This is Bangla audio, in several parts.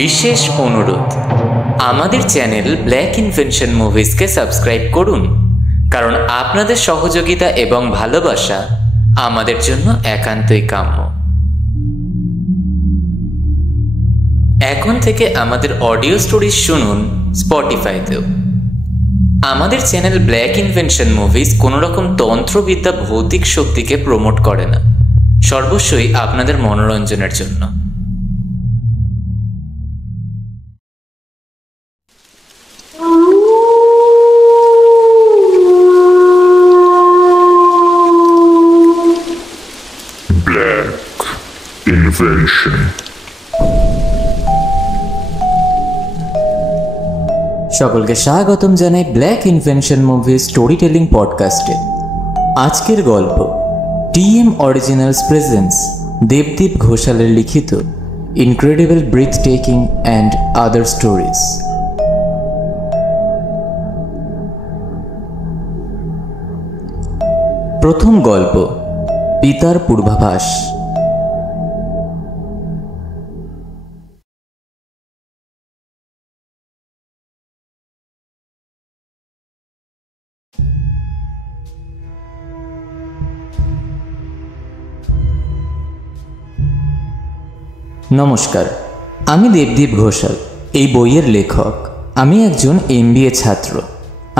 বিশেষ অনুরোধ, আমাদের চ্যানেল ব্ল্যাক ইনভেনশন মুভিজকে সাবস্ক্রাইব করুন, কারণ আপনাদের সহযোগিতা এবং ভালোবাসা আমাদের জন্য একান্তই কাম্য। এখন থেকে আমাদের অডিও স্টোরি শুনুন স্পটিফাইতেও। আমাদের চ্যানেল ব্ল্যাক ইনভেনশন মুভিজ কোনো রকম তন্ত্রবিদ্যা ভৌতিক শক্তিকে প্রমোট করে না, সর্বস্বই আপনাদের মনোরঞ্জনের জন্য। Black Invention। সকলকে স্বাগতম জানাই Black Invention Movies storytelling পডকাস্টে। আজকের গল্প টিএম অরিজিনালস প্রেজেন্টস দেবদীপ ঘোষালের লিখিত incredible breathtaking and other stories. প্রথম গল্প, পিতার পূর্বাভাস। নমস্কার, আমি দেবদীপ ঘোষাল, এই বইয়ের লেখক। আমি একজন এমবিএ ছাত্র।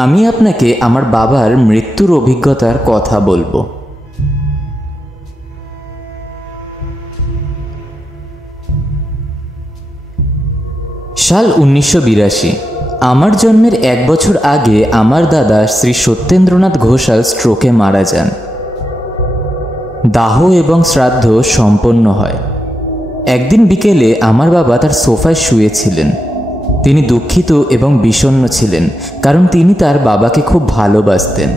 আমি আপনাকে আমার বাবার মৃত্যুর অভিজ্ঞতার কথা বলবো। সাল 1982। আমার জন্মের 1 বছর আগে আমার দাদা শ্রী সত্যেন্দ্রনাথ ঘোষাল স্ট্রোকে মারা যান। দাহ এবং শ্রাদ্ধ সম্পন্ন হয়। একদিন বিকেলে আমার বাবা তার সোফায় শুয়েছিলেন। তিনি দুঃখিত এবং বিষণ্ণ ছিলেন, কারণ তিনি তার বাবাকে খুব ভালোবাসতেন।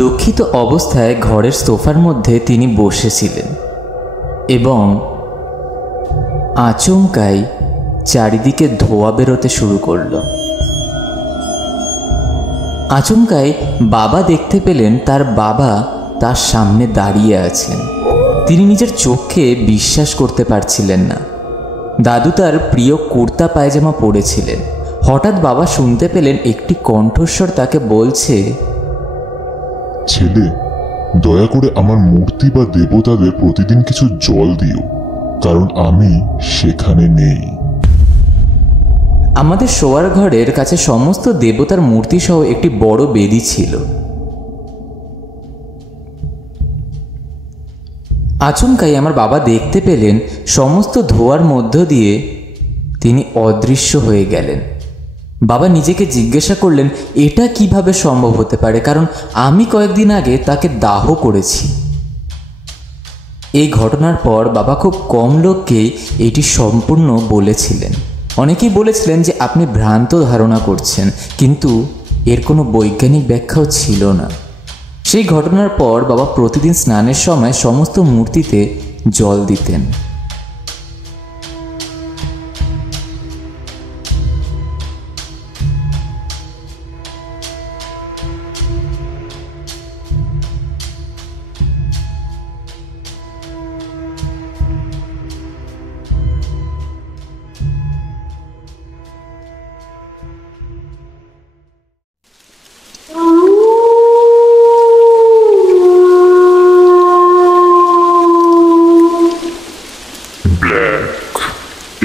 দুঃখিত অবস্থায় ঘরের সোফার মধ্যে তিনি বসেছিলেন এবং আচমকাই চারিদিকে ধোঁয়া বেরোতে শুরু করল। আচমকাই বাবা দেখতে পেলেন তার বাবা তার সামনে দাঁড়িয়ে আছেন। তিনি নিজের চোখে বিশ্বাস করতে পারছিলেন না। দাদু তার প্রিয় কুর্তা পায়জামা পরেছিলেন। হঠাৎ বাবা শুনতে পেলেন একটি কণ্ঠস্বর তাকে বলছে, ছেলে, দয়া করে আমার মূর্তি বা দেবতাদের প্রতিদিন কিছু জল দিও, কারণ আমি সেখানে নেই। আমাদের শোয়ার ঘরের কাছে সমস্ত দেবতার মূর্তি সহ একটি বড় বেদি ছিল। আচমকাই আমার বাবা দেখতে পেলেন সমস্ত ধোঁয়ার মধ্য দিয়ে তিনি অদৃশ্য হয়ে গেলেন। বাবা নিজেকে জিজ্ঞাসা করলেন এটা কিভাবে সম্ভব হতে পারে, কারণ আমি কয়েকদিন আগে তাকে দাহ করেছি। এই ঘটনার পর বাবা খুব কম লোককেই এটি সম্পূর্ণ বলেছিলেন। অনেকেই বলেছিলেন যে আপনি ভ্রান্ত ধারণা করছেন, কিন্তু এর কোনো বৈজ্ঞানিক ব্যাখ্যাও ছিল না। সেই ঘটনার পর বাবা প্রতিদিন স্নানের সময় সমস্ত মূর্তিতে জল দিতেন।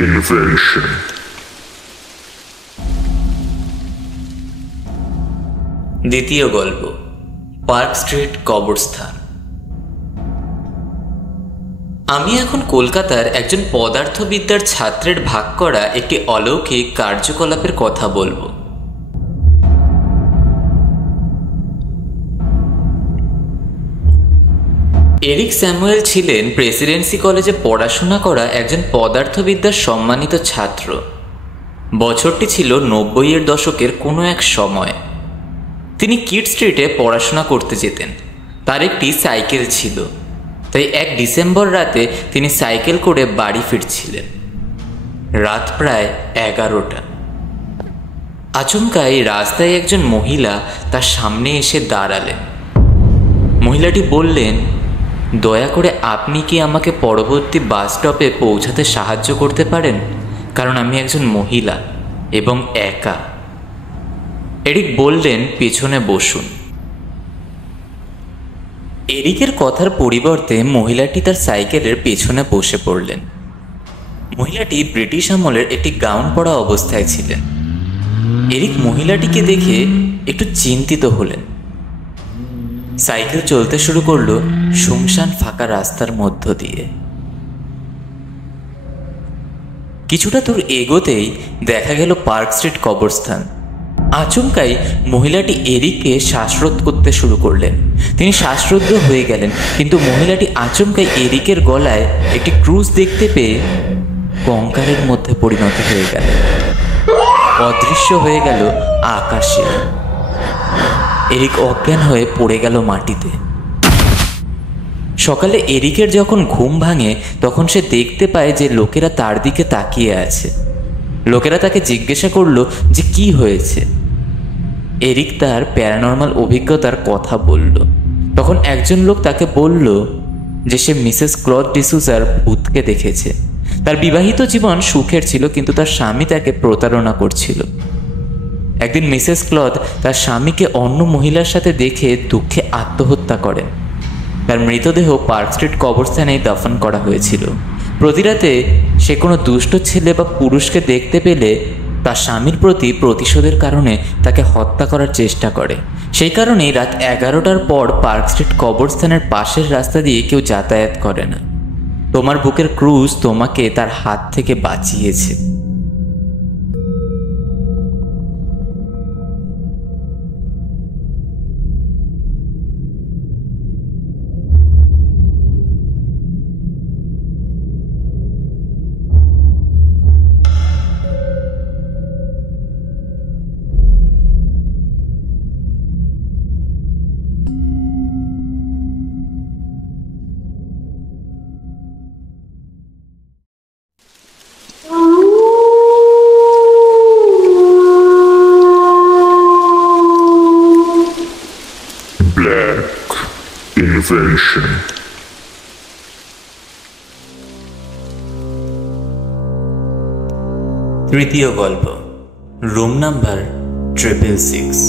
Invention। দ্বিতীয় গল্প, পার্ক স্ট্রিট কবরস্থান। আমি এখন কলকাতার একজন পদার্থবিদ্যার ছাত্রের ভাগ করা একটি অলৌকিক কার্যকলাপের কথা বলবো। এরিক স্যামুয়েল ছিলেন প্রেসিডেন্সি কলেজে পড়াশোনা করা একজন পদার্থবিদ্যার সম্মানিত ছাত্র। বছরটি ছিল 90-এর দশকের কোনো এক সময়। তিনি কিড স্ট্রিটে পড়াশোনা করতে যেতেন। তার একটি সাইকেল ছিল, তাই 1 ডিসেম্বর রাতে তিনি সাইকেল করে বাড়ি ফিরছিলেন। রাত প্রায় 11টা। আচমকাই রাস্তায় একজন মহিলা তার সামনে এসে দাঁড়ালেন। মহিলাটি বললেন, দয়া করে আপনি কি আমাকে পরবর্তী বাস স্টপে পৌঁছাতে সাহায্য করতে পারেন? কারণ আমি একজন মহিলা এবং একা। এরিক বললেন, পেছনে বসুন। এরিকের কথার পরিবর্তে মহিলাটি তার সাইকেলের পেছনে বসে পড়লেন। মহিলাটি ব্রিটিশ আমলের একটি গাউন পরা অবস্থায় ছিলেন। এরিক মহিলাটিকে দেখে একটু চিন্তিত হলেন। সাইকেল চলতে শুরু করলো শুনশান ফাঁকা রাস্তার মধ্য দিয়ে। কিছুটা দূর এগোতেই দেখা গেল পার্ক স্ট্রিট কবরস্থান। আচমকাই মহিলাটি এরিককে শ্বাসরোধ করতে শুরু করলেন। তিনি শ্বাসরুদ্ধ হয়ে গেলেন, কিন্তু মহিলাটি আচমকাই এরিকের গলায় একটি ক্রুশ দেখতে পেয়ে কঙ্কালের মধ্যে পরিণত হয়ে গেল, অদৃশ্য হয়ে গেল আকাশে। এরিক অজ্ঞান হয়ে পড়ে গেল মাটিতে। সকালে এরিকের যখন ঘুম ভাঙে তখন সে দেখতে পায় যে লোকেরা তার দিকে তাকিয়ে আছে। লোকেরা তাকে জিজ্ঞাসা করলো যে কি হয়েছে। এরিক তার প্যারানর্মাল অভিজ্ঞতার কথা বলল। তখন একজন লোক তাকে বলল যে সে মিসেস ক্লদ ডিসুজার ভূতকে দেখেছে। তার বিবাহিত জীবন সুখের ছিল, কিন্তু তার স্বামী তাকে প্রতারণা করছিল। একদিন মিসেস ক্লদ তার স্বামীকে অন্য মহিলার সাথে দেখে দুঃখে আত্মহত্যা করেন। তার মৃতদেহ পার্ক স্ট্রিট কবরস্থানেই দাফন করা হয়েছিল। প্রতিরাতে সে কোনো দুষ্ট ছেলে বা পুরুষকে দেখতে পেলে তার স্বামীর প্রতি প্রতিশোধের কারণে তাকে হত্যা করার চেষ্টা করে। সেই কারণেই রাত 11টার পর পার্ক স্ট্রিট কবরস্থানের পাশের রাস্তা দিয়ে কেউ যাতায়াত করে না। তোমার বুকের ক্রুশ তোমাকে তার হাত থেকে বাঁচিয়েছে। Black Invention. তৃতীয় গল্প, রুম নাম্বার 666।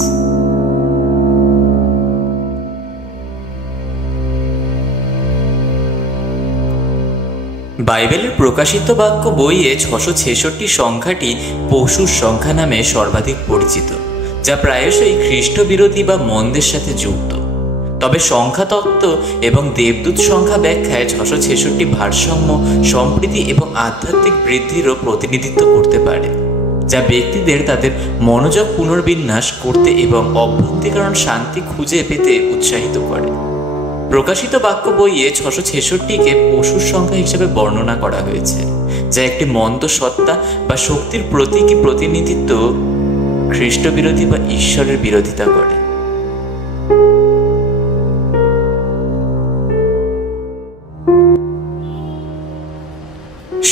বাইবেলের প্রকাশিত বাক্য বইয়ে 666 সংখ্যাটি পশুর সংখ্যা নামে সর্বাধিক পরিচিত, যা প্রায়শই খ্রিস্ট বিরোধী বা মন্দের সাথে যুক্ত। তবে সংখ্যাতত্ত্ব এবং দেবদূত সংখ্যা ব্যাখ্যায় 666 ভারসাম্য, সম্প্রীতি এবং আধ্যাত্মিক বৃদ্ধিরও প্রতিনিধিত্ব করতে পারে, যা ব্যক্তিদের তাদের মনোযোগ পুনর্বিন্যাস করতে এবং অভ্যন্তরীণ শান্তি খুঁজে পেতে উৎসাহিত করে। প্রকাশিত বাক্য বইয়ে 666কে পশুর সংখ্যা হিসেবে বর্ণনা করা হয়েছে, যা একটি মন্দ সত্তা বা শক্তির প্রতীকী প্রতিনিধিত্ব, খ্রিস্ট বিরোধী বা ঈশ্বরের বিরোধিতা করে।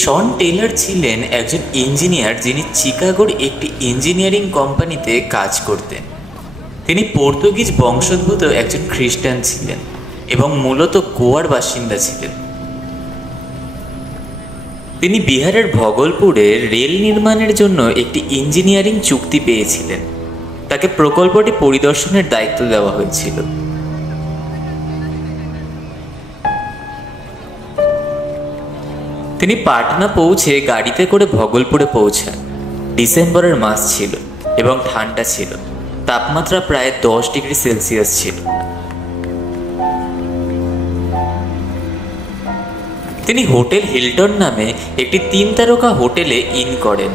শন টেইলর ছিলেন একজন ইঞ্জিনিয়ার যিনি চিকাগোর একটি ইঞ্জিনিয়ারিং কোম্পানিতে কাজ করতেন। তিনি পর্তুগিজ বংশোদ্ভূত একজন খ্রিস্টান ছিলেন এবং মূলত গোয়ার বাসিন্দা ছিলেন। তিনি বিহারের ভগলপুরে রেল নির্মাণের জন্য একটি ইঞ্জিনিয়ারিং চুক্তি পেয়েছিলেন। তাকে প্রকল্পটি পরিদর্শনের দায়িত্ব দেওয়া হয়েছিল। তিনি পাটনা পৌঁছে গাড়িতে করে ভগলপুরে পৌঁছান। ডিসেম্বরের মাস ছিল এবং ঠান্ডা ছিল। তাপমাত্রা প্রায় 10 ডিগ্রি সেলসিয়াস ছিল। তিনি হোটেল হিলটন নামে একটি 3 তারকা হোটেলে ইন করেন।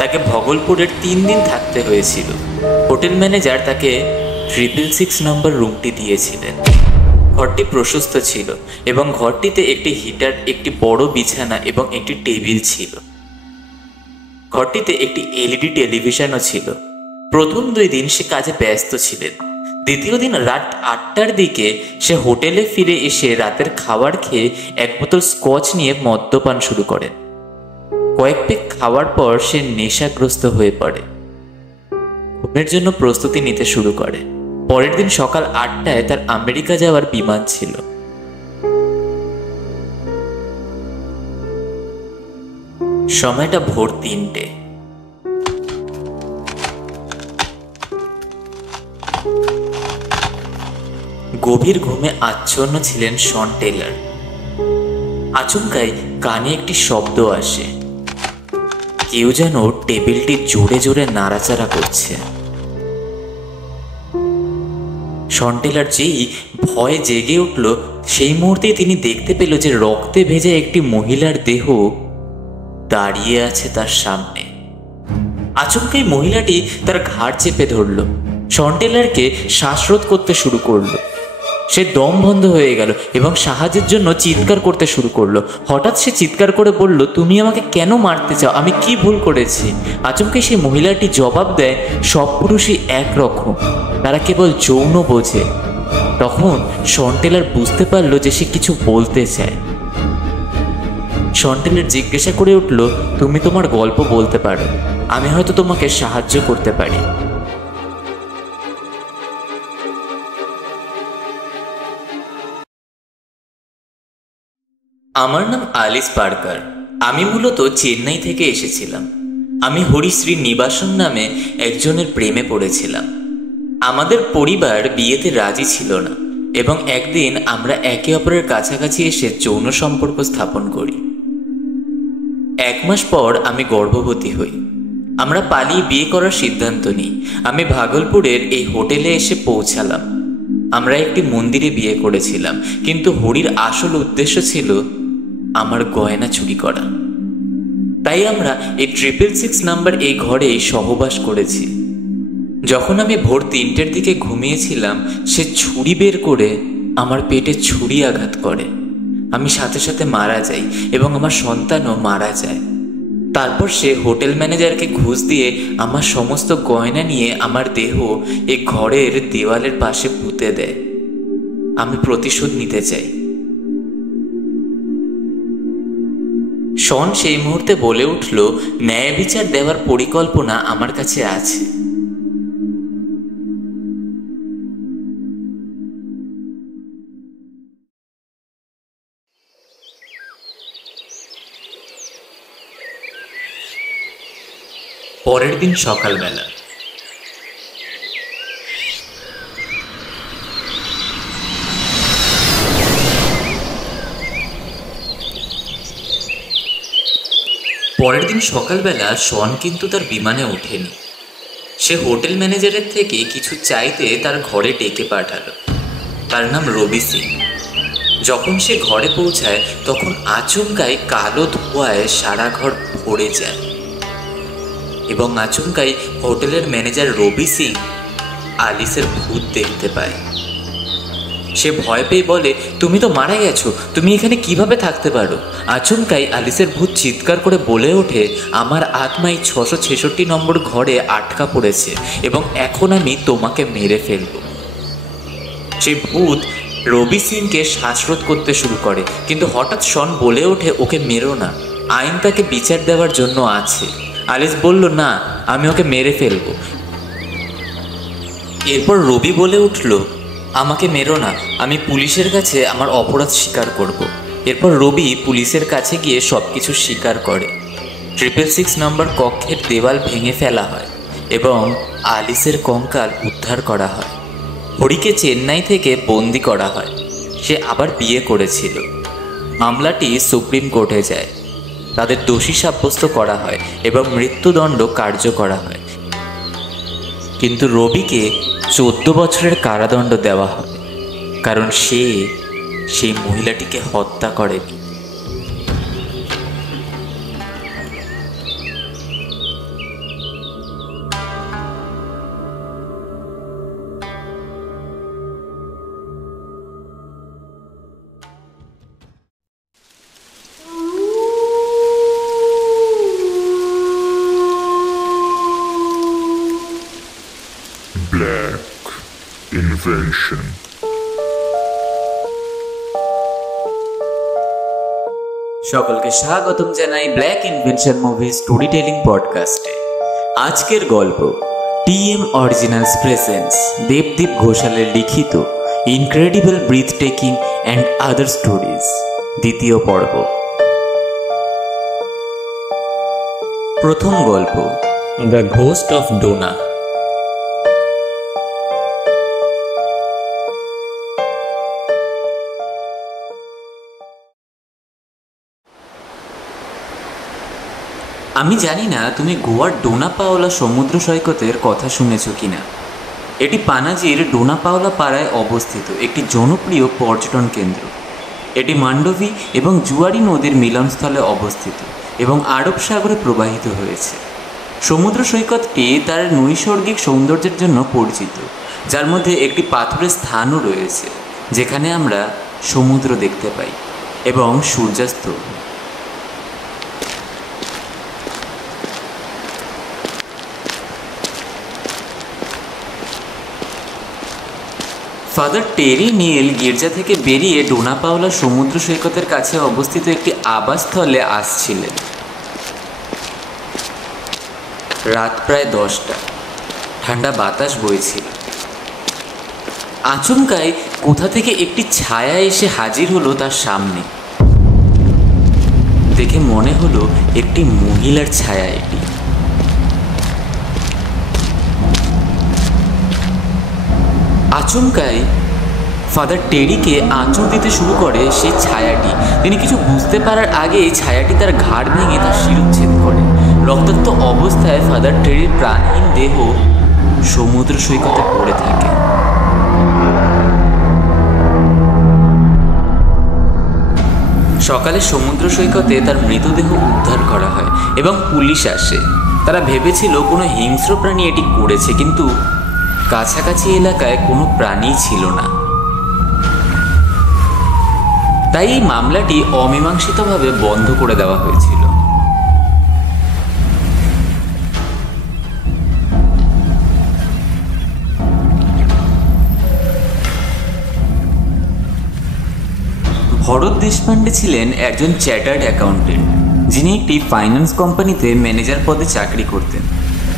তাকে ভগলপুরের 3 দিন থাকতে হয়েছিল। হোটেল ম্যানেজার তাকে 666 নম্বর রুমটি দিয়েছিলেন। ঘরটি প্রশস্ত ছিল এবং ঘরটিতে একটি হিটার, একটি বড় বিছানা এবং একটি টেবিল ছিল। ঘরটিতে একটি এলইডি টেলিভিশনও ছিল। প্রথম 2 দিন সে কাজে ব্যস্ত ছিলেন। দ্বিতীয় দিন রাত 8টার দিকে সে হোটেলে ফিরে এসে রাতের খাবার খেয়ে 1 বোতল স্কচ নিয়ে মদ্যপান শুরু করেন। কয়েক পেক খাওয়ার পর সে নেশাগ্রস্ত হয়ে পড়ে। ঘুমের জন্য প্রস্তুতি নিতে শুরু করে। পরের দিন সকাল 8টায় তার আমেরিকা যাওয়ার বিমান ছিল। সময়টা ভোর 3টে। গভীর ঘুমে আচ্ছন্ন ছিলেন শন টেলর। আচমকাই কানে একটি শব্দ আসে। কেউ যেন টেবিলটি জোরে জোরে নাড়াচাড়া করছে। শন টেলর যেই ভয়ে জেগে উঠল, সেই মুহূর্তেই তিনি দেখতে পেল যে রক্তে ভেজা একটি মহিলার দেহ দাঁড়িয়ে আছে তার সামনে। আচমকাই মহিলাটি তার ঘাড় চেপে ধরল, শন টেলরকে শ্বাসরোধ করতে শুরু করলো। সে দম বন্ধ হয়ে গেল এবং সাহায্যের জন্য চিৎকার করতে শুরু করলো। হঠাৎ সে চিৎকার করে বলল, তুমি আমাকে কেন মারতে চাও? আমি কি ভুল করেছি? আচমকাই সেই মহিলাটি জবাব দেয়, সব পুরুষই একরকম, তারা কেবল যৌন বোঝে। তখন শন টেলর বুঝতে পারল যে সে কিছু বলতে চায়। শন টেলর জিজ্ঞাসা করে উঠল, তুমি তোমার গল্প বলতে পারো, আমি হয়তো তোমাকে সাহায্য করতে পারি। আমার নাম আলিস পার্কার। আমি মূলত চেন্নাই থেকে এসেছিলাম। আমি হরিশ্রী নিবাসন নামে একজনের প্রেমে পড়েছিলাম। আমাদের পরিবার বিয়েতে রাজি ছিল না এবং একদিন আমরা একে অপরের কাছাকাছি এসে যৌন সম্পর্ক স্থাপন করি। 1 মাস পর আমি গর্ভবতী হই। আমরা পালিয়ে বিয়ে করার সিদ্ধান্ত নিই। আমি ভাগলপুরের এই হোটেলে এসে পৌঁছালাম। আমরা একটি মন্দিরে বিয়ে করেছিলাম, কিন্তু হরির আসল উদ্দেশ্য ছিল আমার গয়না চুরি করা। তাই আমরা এই 666 নাম্বার এই ঘরেই সহবাস করেছি। যখন আমি ভোর 3টের দিকে ঘুমিয়েছিলাম, সে ছুরি বের করে আমার পেটে ছুরি আঘাত করে। আমি সাথে সাথে মারা যাই এবং আমার সন্তানও মারা যায়। তারপর সে হোটেল ম্যানেজারকে ঘুষ দিয়ে আমার সমস্ত গয়না নিয়ে আমার দেহ এই ঘরের দেওয়ালের পাশে পুঁতে দেয়। আমি প্রতিশোধ নিতে চাই। শন সেই মুহূর্তে বলে উঠল, ন্যায় বিচার দেওয়ার পরিকল্পনা আমার কাছে আছে। পরের দিন সকালবেলা শন কিন্তু তার বিমানে ওঠেনি। সে হোটেল ম্যানেজারের থেকে কিছু চাইতে তার ঘরে ডেকে পাঠালো। তার নাম রবি সিং। যখন সে ঘরে পৌঁছায়, তখন আচমকাই কালো ধোঁয়ায় সারা ঘর ভরে যায় এবং আচমকাই হোটেলের ম্যানেজার রবি সিং আলিসের ভূত দেখতে পায়। সে ভয় পেয়ে বলে, তুমি তো মারা গেছো, তুমি এখানে কিভাবে থাকতে পারো? আচমকাই আলিসের ভূত চিৎকার করে বলে ওঠে, আমার আত্মাই 666 নম্বর ঘরে আটকা পড়েছে এবং এখন আমি তোমাকে মেরে ফেলব। সে ভূত রবি সিংকে শ্বাসরোধ করতে শুরু করে, কিন্তু হঠাৎ শন বলে ওঠে, ওকে মেরো না, আইন তাকে বিচার দেওয়ার জন্য আছে। আলিস বলল, না, আমি ওকে মেরে ফেলব। এরপর রবি বলে উঠল, আমাকে মেরো না, আমি পুলিশের কাছে আমার অপরাধ স্বীকার করব। এরপর রবি পুলিশের কাছে গিয়ে সব কিছু স্বীকার করে। 666 নম্বর কক্ষের দেওয়াল ভেঙে ফেলা হয় এবং আলিসের কঙ্কাল উদ্ধার করা হয়। হরিকে চেন্নাই থেকে বন্দি করা হয়। সে আবার বিয়ে করেছিল। মামলাটি সুপ্রিম কোর্টে যায়। তাদের দোষী সাব্যস্ত করা হয় এবং মৃত্যুদণ্ড কার্য করা হয়। কিন্তু রবিকে 14 বছরের কারাদণ্ড দেওয়া হয়, কারণ সে সেই মহিলাটিকে হত্যা করেনি। Black Invention. সকলকে স্বাগতম জানাই Black Invention Movie storytelling পডকাস্টে। আজকের গল্প টিএম অরিজিনালস প্রেজেন্স দেবদীপ ঘোষালের লিখিত incredible breathtaking and other stories, দ্বিতীয় পর্ব। প্রথম গল্প, দ্য ঘোস্ট অফ ডোনা। আমি জানি না তুমি গোয়ার ডোনা পাওলা সমুদ্র সৈকতের কথা শুনেছ কিনা। এটি পানাজির ডোনা পাওলা পাড়ায় অবস্থিত একটি জনপ্রিয় পর্যটন কেন্দ্র। এটি মান্ডোভি এবং জুয়ারি নদীর মিলনস্থলে অবস্থিত এবং আরব সাগরে প্রবাহিত হয়েছে। সমুদ্র সৈকতটি তার নৈসর্গিক সৌন্দর্যের জন্য পরিচিত, যার মধ্যে একটি পাথরের স্থানও রয়েছে যেখানে আমরা সমুদ্র দেখতে পাই এবং সূর্যাস্ত। ফাদার টেরি নীল গির্জা থেকে বেরিয়ে ডোনা পাওলা সমুদ্র সৈকতের কাছে অবস্থিত একটি আবাসস্থলে আসছিলেন। রাত প্রায় 10টা, ঠান্ডা বাতাস বইছিল। আচমকাই কোথা থেকে একটি ছায়া এসে হাজির হলো তার সামনে। দেখে মনে হলো একটি মহিলার ছায়া এটি। আচমকাই ফাদার টেরিকে আঁচড় দিতে শুরু করে সেই ছায়াটি। তিনি কিছু বুঝতে পারার আগেই ছায়াটি তার ঘাড় ভেঙে তার শিরচ্ছেদ করে। রক্তাক্ত অবস্থায় ফাদার টেরির প্রাণহীন দেহ সমুদ্র সৈকতে পড়ে থাকে। সকালে সমুদ্র সৈকতে তার মৃতদেহ উদ্ধার করা হয় এবং পুলিশ আসে। তারা ভেবেছিল কোনো হিংস্র প্রাণী এটি করেছে, কিন্তু কাছাকাছি এলাকায় কোনো প্রাণী ছিল না। তাই এই মামলাটি অমীমাংসিতভাবে বন্ধ করে দেওয়া হয়েছিল। ভরত দেশপান্ডে ছিলেন একজন চ্যাটার্ড অ্যাকাউন্টেন্ট, যিনি একটি ফাইন্যান্স কোম্পানিতে ম্যানেজার পদে চাকরি করতেন।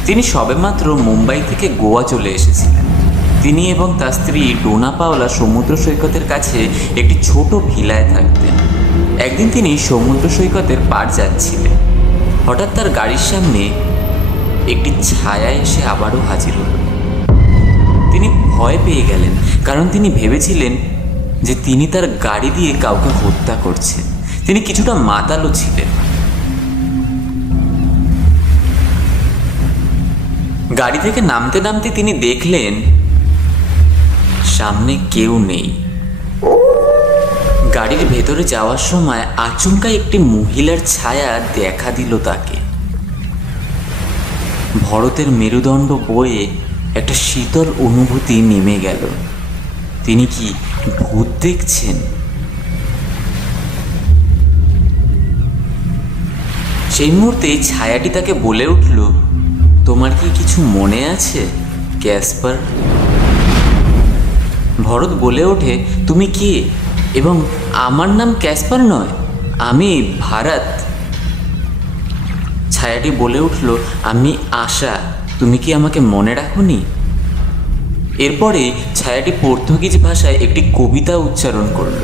তিনি সবেমাত্র মুম্বাই থেকে গোয়া চলে এসেছিলেন। তিনি এবং তার স্ত্রী ডোনা পাওলা সমুদ্র সৈকতের কাছে একটি ছোট ভিলায় থাকতেন। একদিন তিনি সমুদ্র সৈকতের পার যাচ্ছিলেন। হঠাৎ তার গাড়ির সামনে একটি ছায়া এসে আবারও হাজির হল। তিনি ভয় পেয়ে গেলেন, কারণ তিনি ভেবেছিলেন যে তিনি তার গাড়ি দিয়ে কাউকে হত্যা করছেন। তিনি কিছুটা মাতালও ছিলেন। গাড়ি থেকে নামতে নামতে তিনি দেখলেন সামনে কেউ নেই। গাড়ির ভেতরে যাওয়ার সময় আচমকা একটি মহিলার ছায়া দেখা দিল তাকে। ভরতের মেরুদণ্ড বয়ে একটা শীতল অনুভূতি নেমে গেল। তিনি কি ভূত দেখছেন? সেই মুহূর্তে ছায়াটি তাকে বলে উঠল, তোমার কি কিছু মনে আছে ক্যাসপার? ভরত বলে ওঠে, তুমি কে? এবং আমার নাম ক্যাসপার নয়, আমি ভারত। ছায়াটি বলে উঠল, আমি আশা। তুমি কি আমাকে মনে রাখোনি? এরপরে ছায়াটি পর্তুগিজ ভাষায় একটি কবিতা উচ্চারণ করল।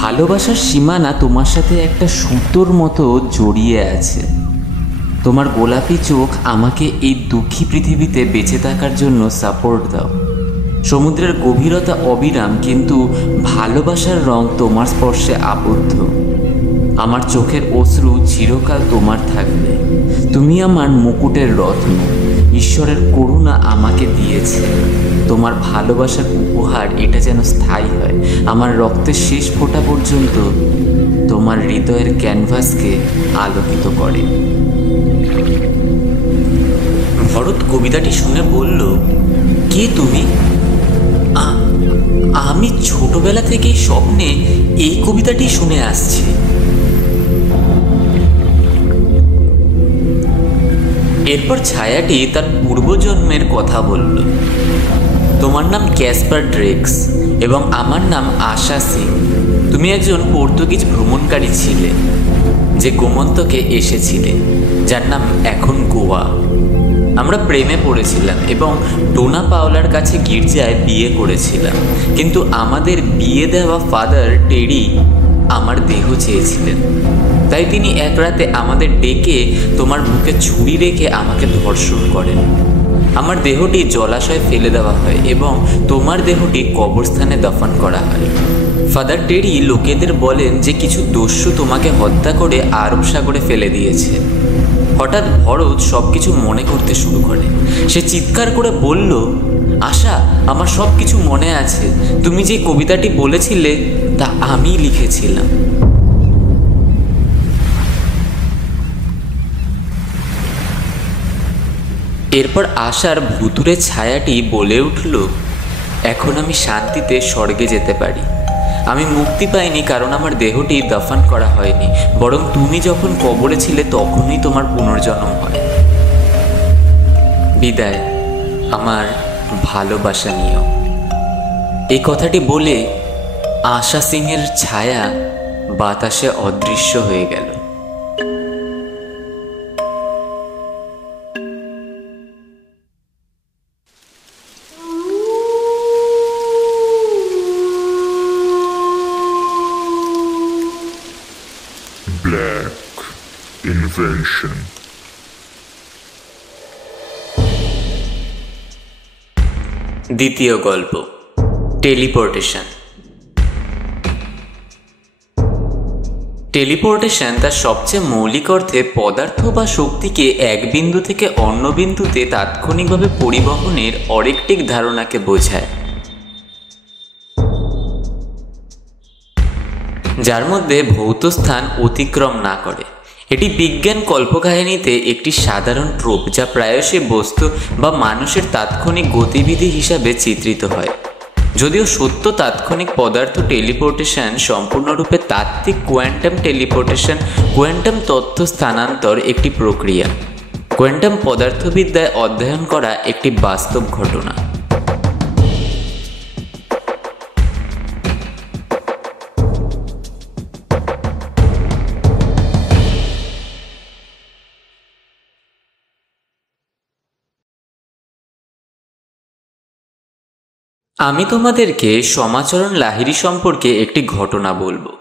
ভালোবাসার সীমানা তোমার সাথে একটা সুতোর মতো জড়িয়ে আছে। তোমার গোলাপি চোখ আমাকে এই দুঃখী পৃথিবীতে বেঁচে থাকার জন্য সাপোর্ট দাও। সমুদ্রের গভীরতা অবিরাম, কিন্তু ভালোবাসার রং তোমার স্পর্শে আবদ্ধ। আমার চোখের অশ্রু চিরকাল তোমার থাকবে। তুমি আমার মুকুটের রত্ন। ঈশ্বরের করুণা আমাকে দিয়েছে। তোমার ভালোবাসার উপহার এটা যেন স্থায়ী হয়, আমার রক্তের শেষ ফোঁটা পর্যন্ত তোমার হৃদয়ের ক্যানভাসকে আলোকিত করে। ভরত কবিতাটি শুনে বলল, কে তুমি? আমি ছোটবেলা থেকেই স্বপ্নে এই কবিতাটি শুনে আসছি। এরপর ছায়াটি তার পূর্বজন্মের কথা বলল। তোমার নাম ক্যাসপার ড্রেক্স এবং আমার নাম আশা সিং। তুমি একজন পর্তুগিজ ভ্রমণকারী ছিলে যে গোমন্তকে এসেছিলে, যার নাম এখন গোয়া। আমরা প্রেমে পড়েছিলাম এবং ডোনা পাওলার কাছে গির্জায় বিয়ে করেছিলাম, কিন্তু আমাদের বিয়ে দেওয়া ফাদার টেরি আমার দেহ চেয়েছিলেন। তাই তিনি এক রাতে আমাদের ডেকে তোমার বুকে ছুরি রেখে আমাকে ধর্ষণ করেন। আমার দেহটি জলাশয়ে ফেলে দেওয়া হয় এবং তোমার দেহটি কবরস্থানে দফন করা হয়। ফাদার টেরি লোকেদের বলেন যে কিছু দস্যু তোমাকে হত্যা করে আরব সাগরে ফেলে দিয়েছে। হঠাৎ ভরত সব কিছু মনে করতে শুরু করে। সে চিৎকার করে বলল, আশা, আমার সব কিছু মনে আছে। তুমি যে কবিতাটি বলেছিলে তা আমি লিখেছিলাম। এরপর আশার ভুতুরে ছায়াটি বলে উঠল, এখন আমি শান্তিতে স্বর্গে যেতে পারি। আমি মুক্তি পাইনি কারণ আমার দেহটি দফন করা হয়নি, বরং তুমি যখন কবরে ছিলে তখনই তোমার পুনর্জন্ম হয়। বিদায়, আমার ভালোবাসা নিও। এই কথাটি বলে আশা সিংয়ের ছায়া বাতাসে অদৃশ্য হয়ে গেল। Black Invention. দ্বিতীয় গল্প, টেলিপোর্টেশন। টেলিপোর্টেশন তার সবচেয়ে মৌলিক অর্থে পদার্থ বা শক্তিকে এক বিন্দু থেকে অন্য বিন্দুতে তাৎক্ষণিকভাবে পরিবহনের অরেকটিক ধারণাকে বোঝায়, যার মধ্যে ভৌত স্থান অতিক্রম না করে। এটি বিজ্ঞান কল্পকাহিনীতে একটি সাধারণ ট্রোপ, যা প্রায়শই বস্তু বা মানুষের তাৎক্ষণিক গতিবিধি হিসাবে চিত্রিত হয়। যদিও সত্য তাৎক্ষণিক পদার্থ টেলিপোর্টেশন সম্পূর্ণরূপে তাত্ত্বিক, কোয়ান্টাম টেলিপোর্টেশন, কোয়ান্টাম তথ্য স্থানান্তর একটি প্রক্রিয়া, কোয়ান্টাম পদার্থবিদ্যায় অধ্যয়ন করা একটি বাস্তব ঘটনা। আমি তোমাদেরকে সমাচরণ লাহিড়ী সম্পর্কে একটি ঘটনা বলবো।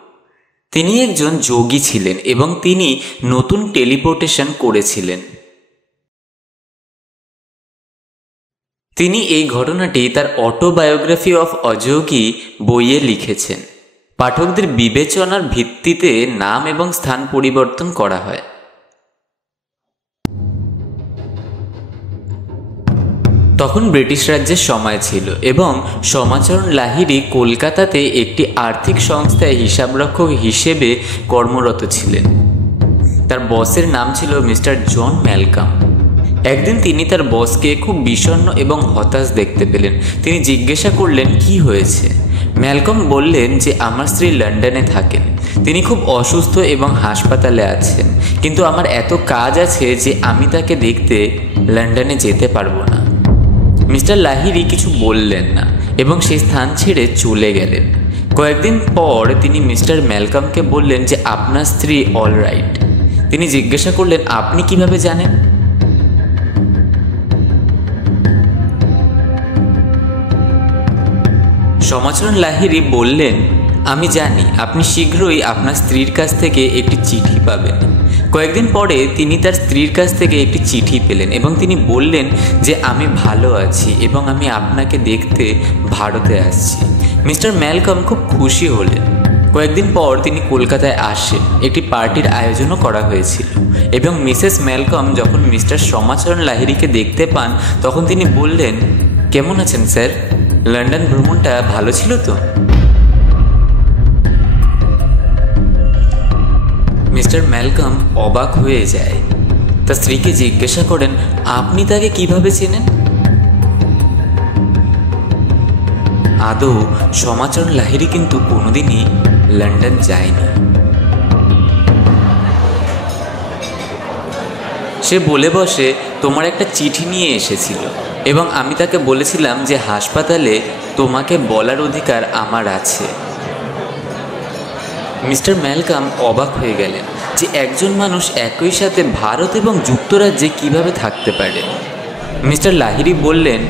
তিনি একজন যোগী ছিলেন এবং তিনি নতুন টেলিপোর্টেশন করেছিলেন। তিনি এই ঘটনাটি তার অটোবায়োগ্রাফি অফ অযোগী বইয়ে লিখেছেন। পাঠকদের বিবেচনার ভিত্তিতে নাম এবং স্থান পরিবর্তন করা হয়। তখন ব্রিটিশ রাজ্যের সময় ছিল এবং সমাচরণ লাহিড়ী কলকাতাতে একটি আর্থিক সংস্থায় হিসাবরক্ষক হিসেবে কর্মরত ছিলেন। তার বসের নাম ছিল মিস্টার জন ম্যালকম। একদিন তিনি তার বসকে খুব বিষণ্ণ এবং হতাশ দেখতে পেলেন। তিনি জিজ্ঞাসা করলেন, কি হয়েছে? ম্যালকম বললেন যে আমার স্ত্রী লন্ডনে থাকেন, তিনি খুব অসুস্থ এবং হাসপাতালে আছেন, কিন্তু আমার এত কাজ আছে যে আমি তাকে দেখতে লন্ডনে যেতে পারবো না। মিস্টার লাহিড়ী কিছু বললেন না এবং সেই স্থান ছেড়ে চলে গেলেন। কয়েকদিন পর তিনি মিস্টার ম্যালকমকে বললেন যে আপনার স্ত্রী অল রাইট। তিনি জিজ্ঞাসা করলেন, আপনি কিভাবে জানেন? সমাচরণ লাহিড়ী বললেন, আমি জানি আপনি শীঘ্রই আপনার স্ত্রীর কাছ থেকে একটি চিঠি পাবেন। কয়েকদিন পরে তিনি তার স্ত্রীর কাছ থেকে একটি চিঠি পেলেন এবং তিনি বললেন যে আমি ভালো আছি এবং আমি আপনাকে দেখতে ভারতে আসছি। মিস্টার ম্যালকম খুব খুশি হলেন। কয়েকদিন পর তিনি কলকাতায় আসেন। একটি পার্টির আয়োজনও করা হয়েছিল এবং মিসেস ম্যালকম যখন মিস্টার সমাচরণ লাহিড়ীকে দেখতে পান তখন তিনি বললেন, কেমন আছেন স্যার? লন্ডন ভ্রমণটা ভালো ছিল তো? মিস্টার ম্যালকম অবাক হয়ে যায়। তার স্ত্রীকে জিজ্ঞাসা করেন, আপনি তাকে কিভাবে চেনেন? আদৌ সমাচরণ লাহিড়ী কিন্তু কোনোদিনই লন্ডন যায়নি। সে বলে বসে, তোমার একটা চিঠি নিয়ে এসেছিল এবং আমি তাকে বলেছিলাম যে হাসপাতালে তোমাকে বলার অধিকার আমার আছে। মিস্টার ম্যালকম অবাক হয়ে গেলেন যে একজন মানুষ একই সাথে ভারত এবং যুক্তরাজ্যে কিভাবে থাকতে পারে। মিস্টার লাহিড়ী বললেন,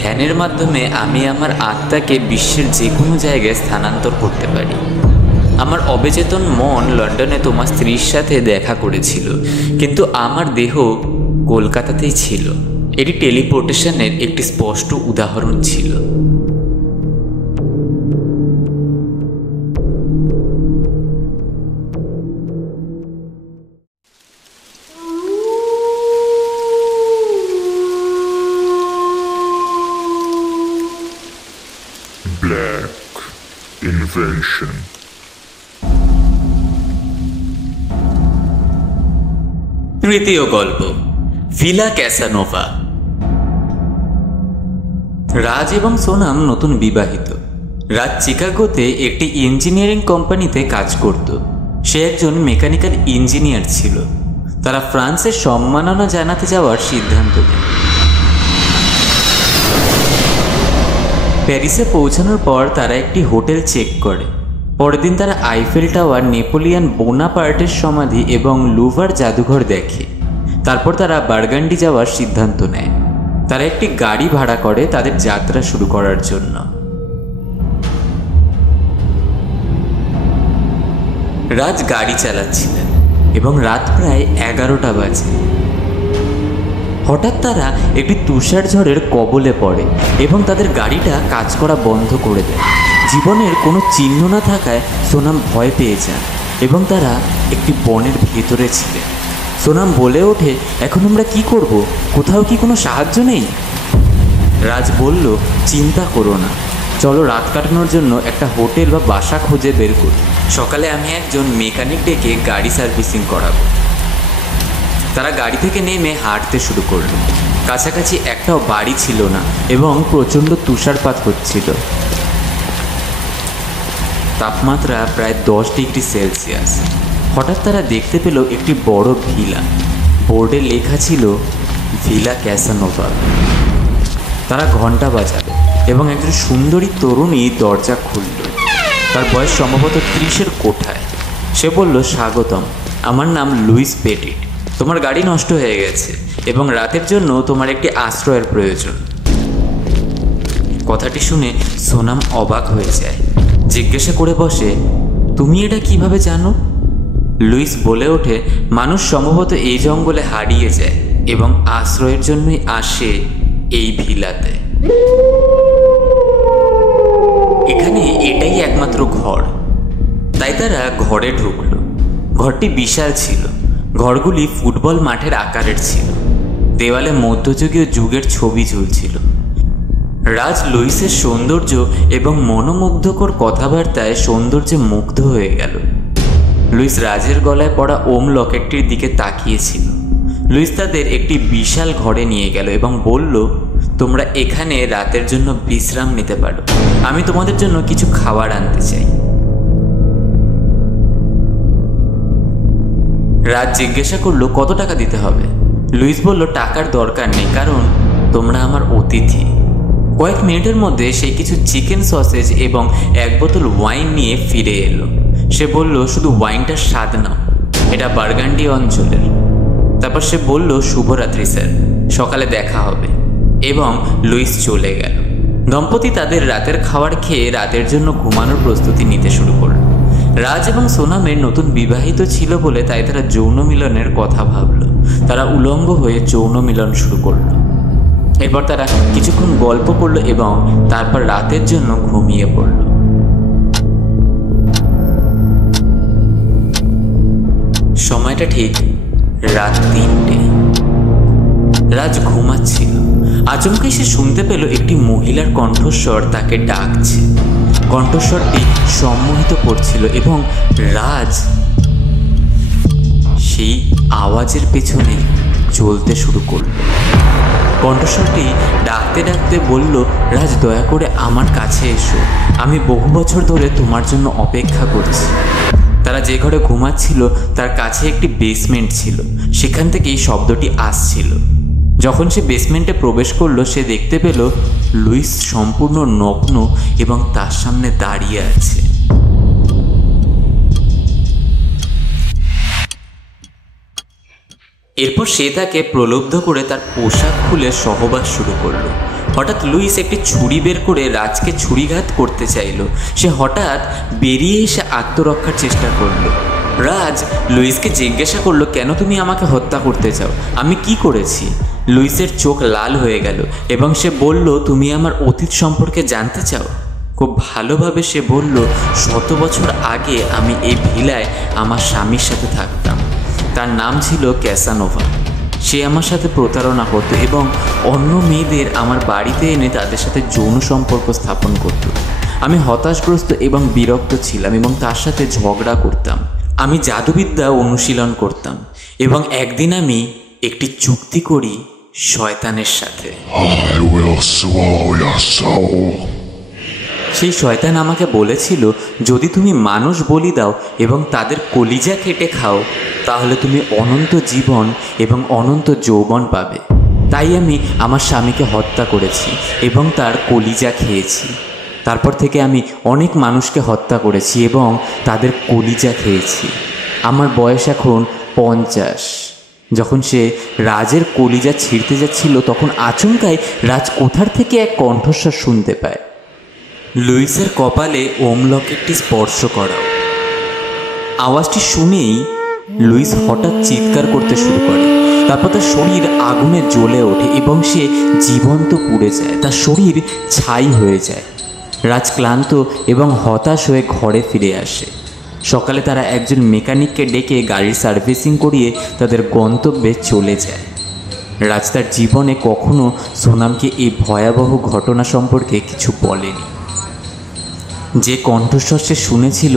ধ্যানের মাধ্যমে আমি আমার আত্মাকে বিশ্বের যে কোনো জায়গায় স্থানান্তর করতে পারি। আমার অবচেতন মন লন্ডনে তোমার স্ত্রীর সাথে দেখা করেছিল, কিন্তু আমার দেহ কলকাতাতেই ছিল। এটি টেলিপোর্টেশনের একটি স্পষ্ট উদাহরণ ছিল। Black Invention. তৃতীয় গল্প, ভিলা ক্যাসানোভা। রাজ এবং সোনাম নতুন বিবাহিত। রাজ চিকাগোতে একটি ইঞ্জিনিয়ারিং কোম্পানিতে কাজ করত। সে একজন মেকানিক্যাল ইঞ্জিনিয়ার ছিল। তারা ফ্রান্সে সম্মাননা জানাতে যাওয়ার সিদ্ধান্ত নেয়। প্যারিসে পৌঁছানোর পর তারা একটি হোটেল চেক করে। পরের দিন তারা আইফেল টাওয়ার, নেপোলিয়ান বোনাপার্টের সমাধি এবং লুভার জাদুঘর দেখে। তারপর তারা বার্গান্ডি যাওয়ার সিদ্ধান্ত নেয়। তারা একটি গাড়ি ভাড়া করে তাদের যাত্রা শুরু করার জন্য। রাজ গাড়ি চালাচ্ছিলেন এবং রাত প্রায় 11টা বাজে। হঠাৎ তারা একটি তুষার ঝড়ের কবলে পড়ে এবং তাদের গাড়িটা কাজ করা বন্ধ করে দেয়। জীবনের কোনো চিহ্ন না থাকায় সোনাম ভয় পেয়ে যান এবং তারা একটি বনের ভেতরে ছিলেন। সোনাম বলে ওঠে, এখন আমরা কি করব? কোথাও কি কোনো সাহায্য নেই? রাজ বলল, চিন্তা করো না, চলো রাত কাটানোর জন্য একটা হোটেল বা বাসা খুঁজে বের করি। সকালে আমি একজন মেকানিক ডেকে গাড়ি সার্ভিসিং করাবো। তারা গাড়ি থেকে নেমে হাঁটতে শুরু করল। কাছাকাছি একটাও বাড়ি ছিল না এবং প্রচণ্ড তুষারপাত হচ্ছিল। তাপমাত্রা প্রায় 10 ডিগ্রি সেলসিয়াস। হঠাৎ তারা দেখতে পেল একটি বড় ভিলা। বোর্ডে লেখা ছিল ভিলা ক্যাসানোভা। তারা ঘন্টা বাজালো এবং একজন সুন্দরী তরুণী দরজা খুলল। তার বয়স সম্ভবত 30-এর কোঠায়। সে বলল, স্বাগতম, আমার নাম লুইস পেটিট। তোমার গাড়ি নষ্ট হয়ে গেছে এবং রাতের জন্য তোমার একটি আশ্রয়ের প্রয়োজন। কথাটি শুনে সোনাম অবাক হয়ে যায়। জিজ্ঞাসা করে বসে, তুমি এটা কিভাবে জানো? লুইস বলে ওঠে, মানুষ সম্ভবত এই জঙ্গলে হারিয়ে যায় এবং আশ্রয়ের জন্যই আসে এই ভিলাতে। এখানে এটাই একমাত্র ঘর। তাই তারা ঘরে ঢুকল। ঘরটি বিশাল ছিল। ঘরগুলি ফুটবল মাঠের আকারের ছিল। দেওয়ালে মধ্যযুগীয় যুগের ছবি ঝুলছিল। রাজ লুইসের সৌন্দর্য এবং মনোমুগ্ধকর কথাবার্তায় সৌন্দর্যে মুগ্ধ হয়ে গেল। লুইস রাজের গলায় পড়া ওম লকেটটির দিকে তাকিয়েছিল। লুইস তাদের একটি বিশাল ঘরে নিয়ে গেল এবং বলল, তোমরা এখানে রাতের জন্য বিশ্রাম নিতে পারো। আমি তোমাদের জন্য কিছু খাবার আনতে চাই। রাজ জিজ্ঞাসা করলো, কত টাকা দিতে হবে? লুইস বলল, টাকার দরকার নেই, কারণ তোমরা আমার অতিথি। কয়েক মিনিটের মধ্যে সে কিছু চিকেন সসেজ এবং 1 বোতল ওয়াইন নিয়ে ফিরে এলো। সে বলল, শুধু ওয়াইনটার স্বাদ নাও, এটা বার্গান্ডি অঞ্চলের। তারপর সে বলল, শুভরাত্রি স্যার, সকালে দেখা হবে, এবং লুইস চলে গেল। দম্পতি তাদের রাতের খাবার খেয়ে রাতের জন্য ঘুমানোর প্রস্তুতি নিতে শুরু করল। রাজ এবং সোনামের নতুন বিবাহিত ছিল বলে তাই তারা যৌন মিলনের কথা ভাবল। তারা উলঙ্গ হয়ে যৌন মিলন শুরু করল। এরপর তারা কিছুক্ষণ গল্প করল এবং তারপর রাতের জন্য ঘুমিয়ে পড়ল। সময়টা ঠিক রাত 3টে। রাজ ঘুমাচ্ছিল। আচমকাই সে শুনতে পেল একটি মহিলার কণ্ঠস্বর তাকে ডাকছে। কণ্ঠস্বরটি সম্মোহিত করছিল এবং রাজ সেই আওয়াজের পেছনে চলতে শুরু করল। কণ্ঠস্বরটি ডাকতে ডাকতে বলল, রাজ, দয়া করে আমার কাছে এসো, আমি বহু বছর ধরে তোমার জন্য অপেক্ষা করছি। তারা যে ঘরে ঘুমাচ্ছিল তার কাছে একটি বেসমেন্ট ছিল। সেখান থেকে এই শব্দটি আসছিল। যখন সে বেসমেন্টে প্রবেশ করলো, সে দেখতে পেল লুইস সম্পূর্ণ নগ্ন এবং তার সামনে দাঁড়িয়ে আছে। এরপর সে তাকে প্রলুব্ধ করে তার পোশাক খুলে সহবাস শুরু করলো। হঠাৎ লুইস একটি ছুরি বের করে রাজকে ছুরিঘাত করতে চাইল। সে হঠাৎ বেরিয়ে এসে আত্মরক্ষার চেষ্টা করলো। রাজ লুইসকে জিজ্ঞাসা করলো, কেন তুমি আমাকে হত্যা করতে চাও? আমি কি করেছি? লুইসের চোখ লাল হয়ে গেল এবং সে বলল, তুমি আমার অতীত সম্পর্কে জানতে চাও? খুব ভালোভাবে সে বলল, 100 বছর আগে আমি এই ভিলায় আমার স্বামীর সাথে থাকতাম। তার নাম ছিল ক্যাসানোভা। সে আমার সাথে প্রতারণা করত এবং অন্য মেয়েদের আমার বাড়িতে এনে তাদের সাথে যৌন সম্পর্ক স্থাপন করত। আমি হতাশগ্রস্ত এবং বিরক্ত ছিলাম এবং তার সাথে ঝগড়া করতাম। আমি জাদুবিদ্যা অনুশীলন করতাম এবং একদিন আমি একটি চুক্তি করি শয়তানের সাথে। সেই শয়তান আমাকে বলেছিল, যদি তুমি মানুষ বলি দাও এবং তাদের কলিজা কেটে খাও তাহলে তুমি অনন্ত জীবন এবং অনন্ত যৌবন পাবে। তাই আমি আমার স্বামীকে হত্যা করেছি এবং তার কলিজা খেয়েছি। তারপর থেকে আমি অনেক মানুষকে হত্যা করেছি এবং তাদের কলিজা খেয়েছি। আমার বয়স এখন 50। যখন সে রাজের কলিজা ছিঁড়তে যাচ্ছিল তখন আচমকাই রাজ কোথার থেকে এক কণ্ঠস্বর শুনতে পায়, লুইসের কপালে ওমলকেটটি স্পর্শ করাও। আওয়াজটি শুনেই লুইস হঠাৎ চিৎকার করতে শুরু করে। তারপর তার শরীর আগুনে জ্বলে ওঠে এবং সে জীবন্ত পুড়ে যায়। তার শরীর ছাই হয়ে যায়। রাজ ক্লান্ত এবং হতাশ হয়ে ঘরে ফিরে আসে। সকালে তারা একজন মেকানিককে ডেকে গাড়ির সার্ভিসিং করিয়ে তাদের গন্তব্যে চলে যায়। রাজ তার জীবনে কখনো সোনামকে এই ভয়াবহ ঘটনা সম্পর্কে কিছু বলেনি। যে কণ্ঠস্বর সে শুনেছিল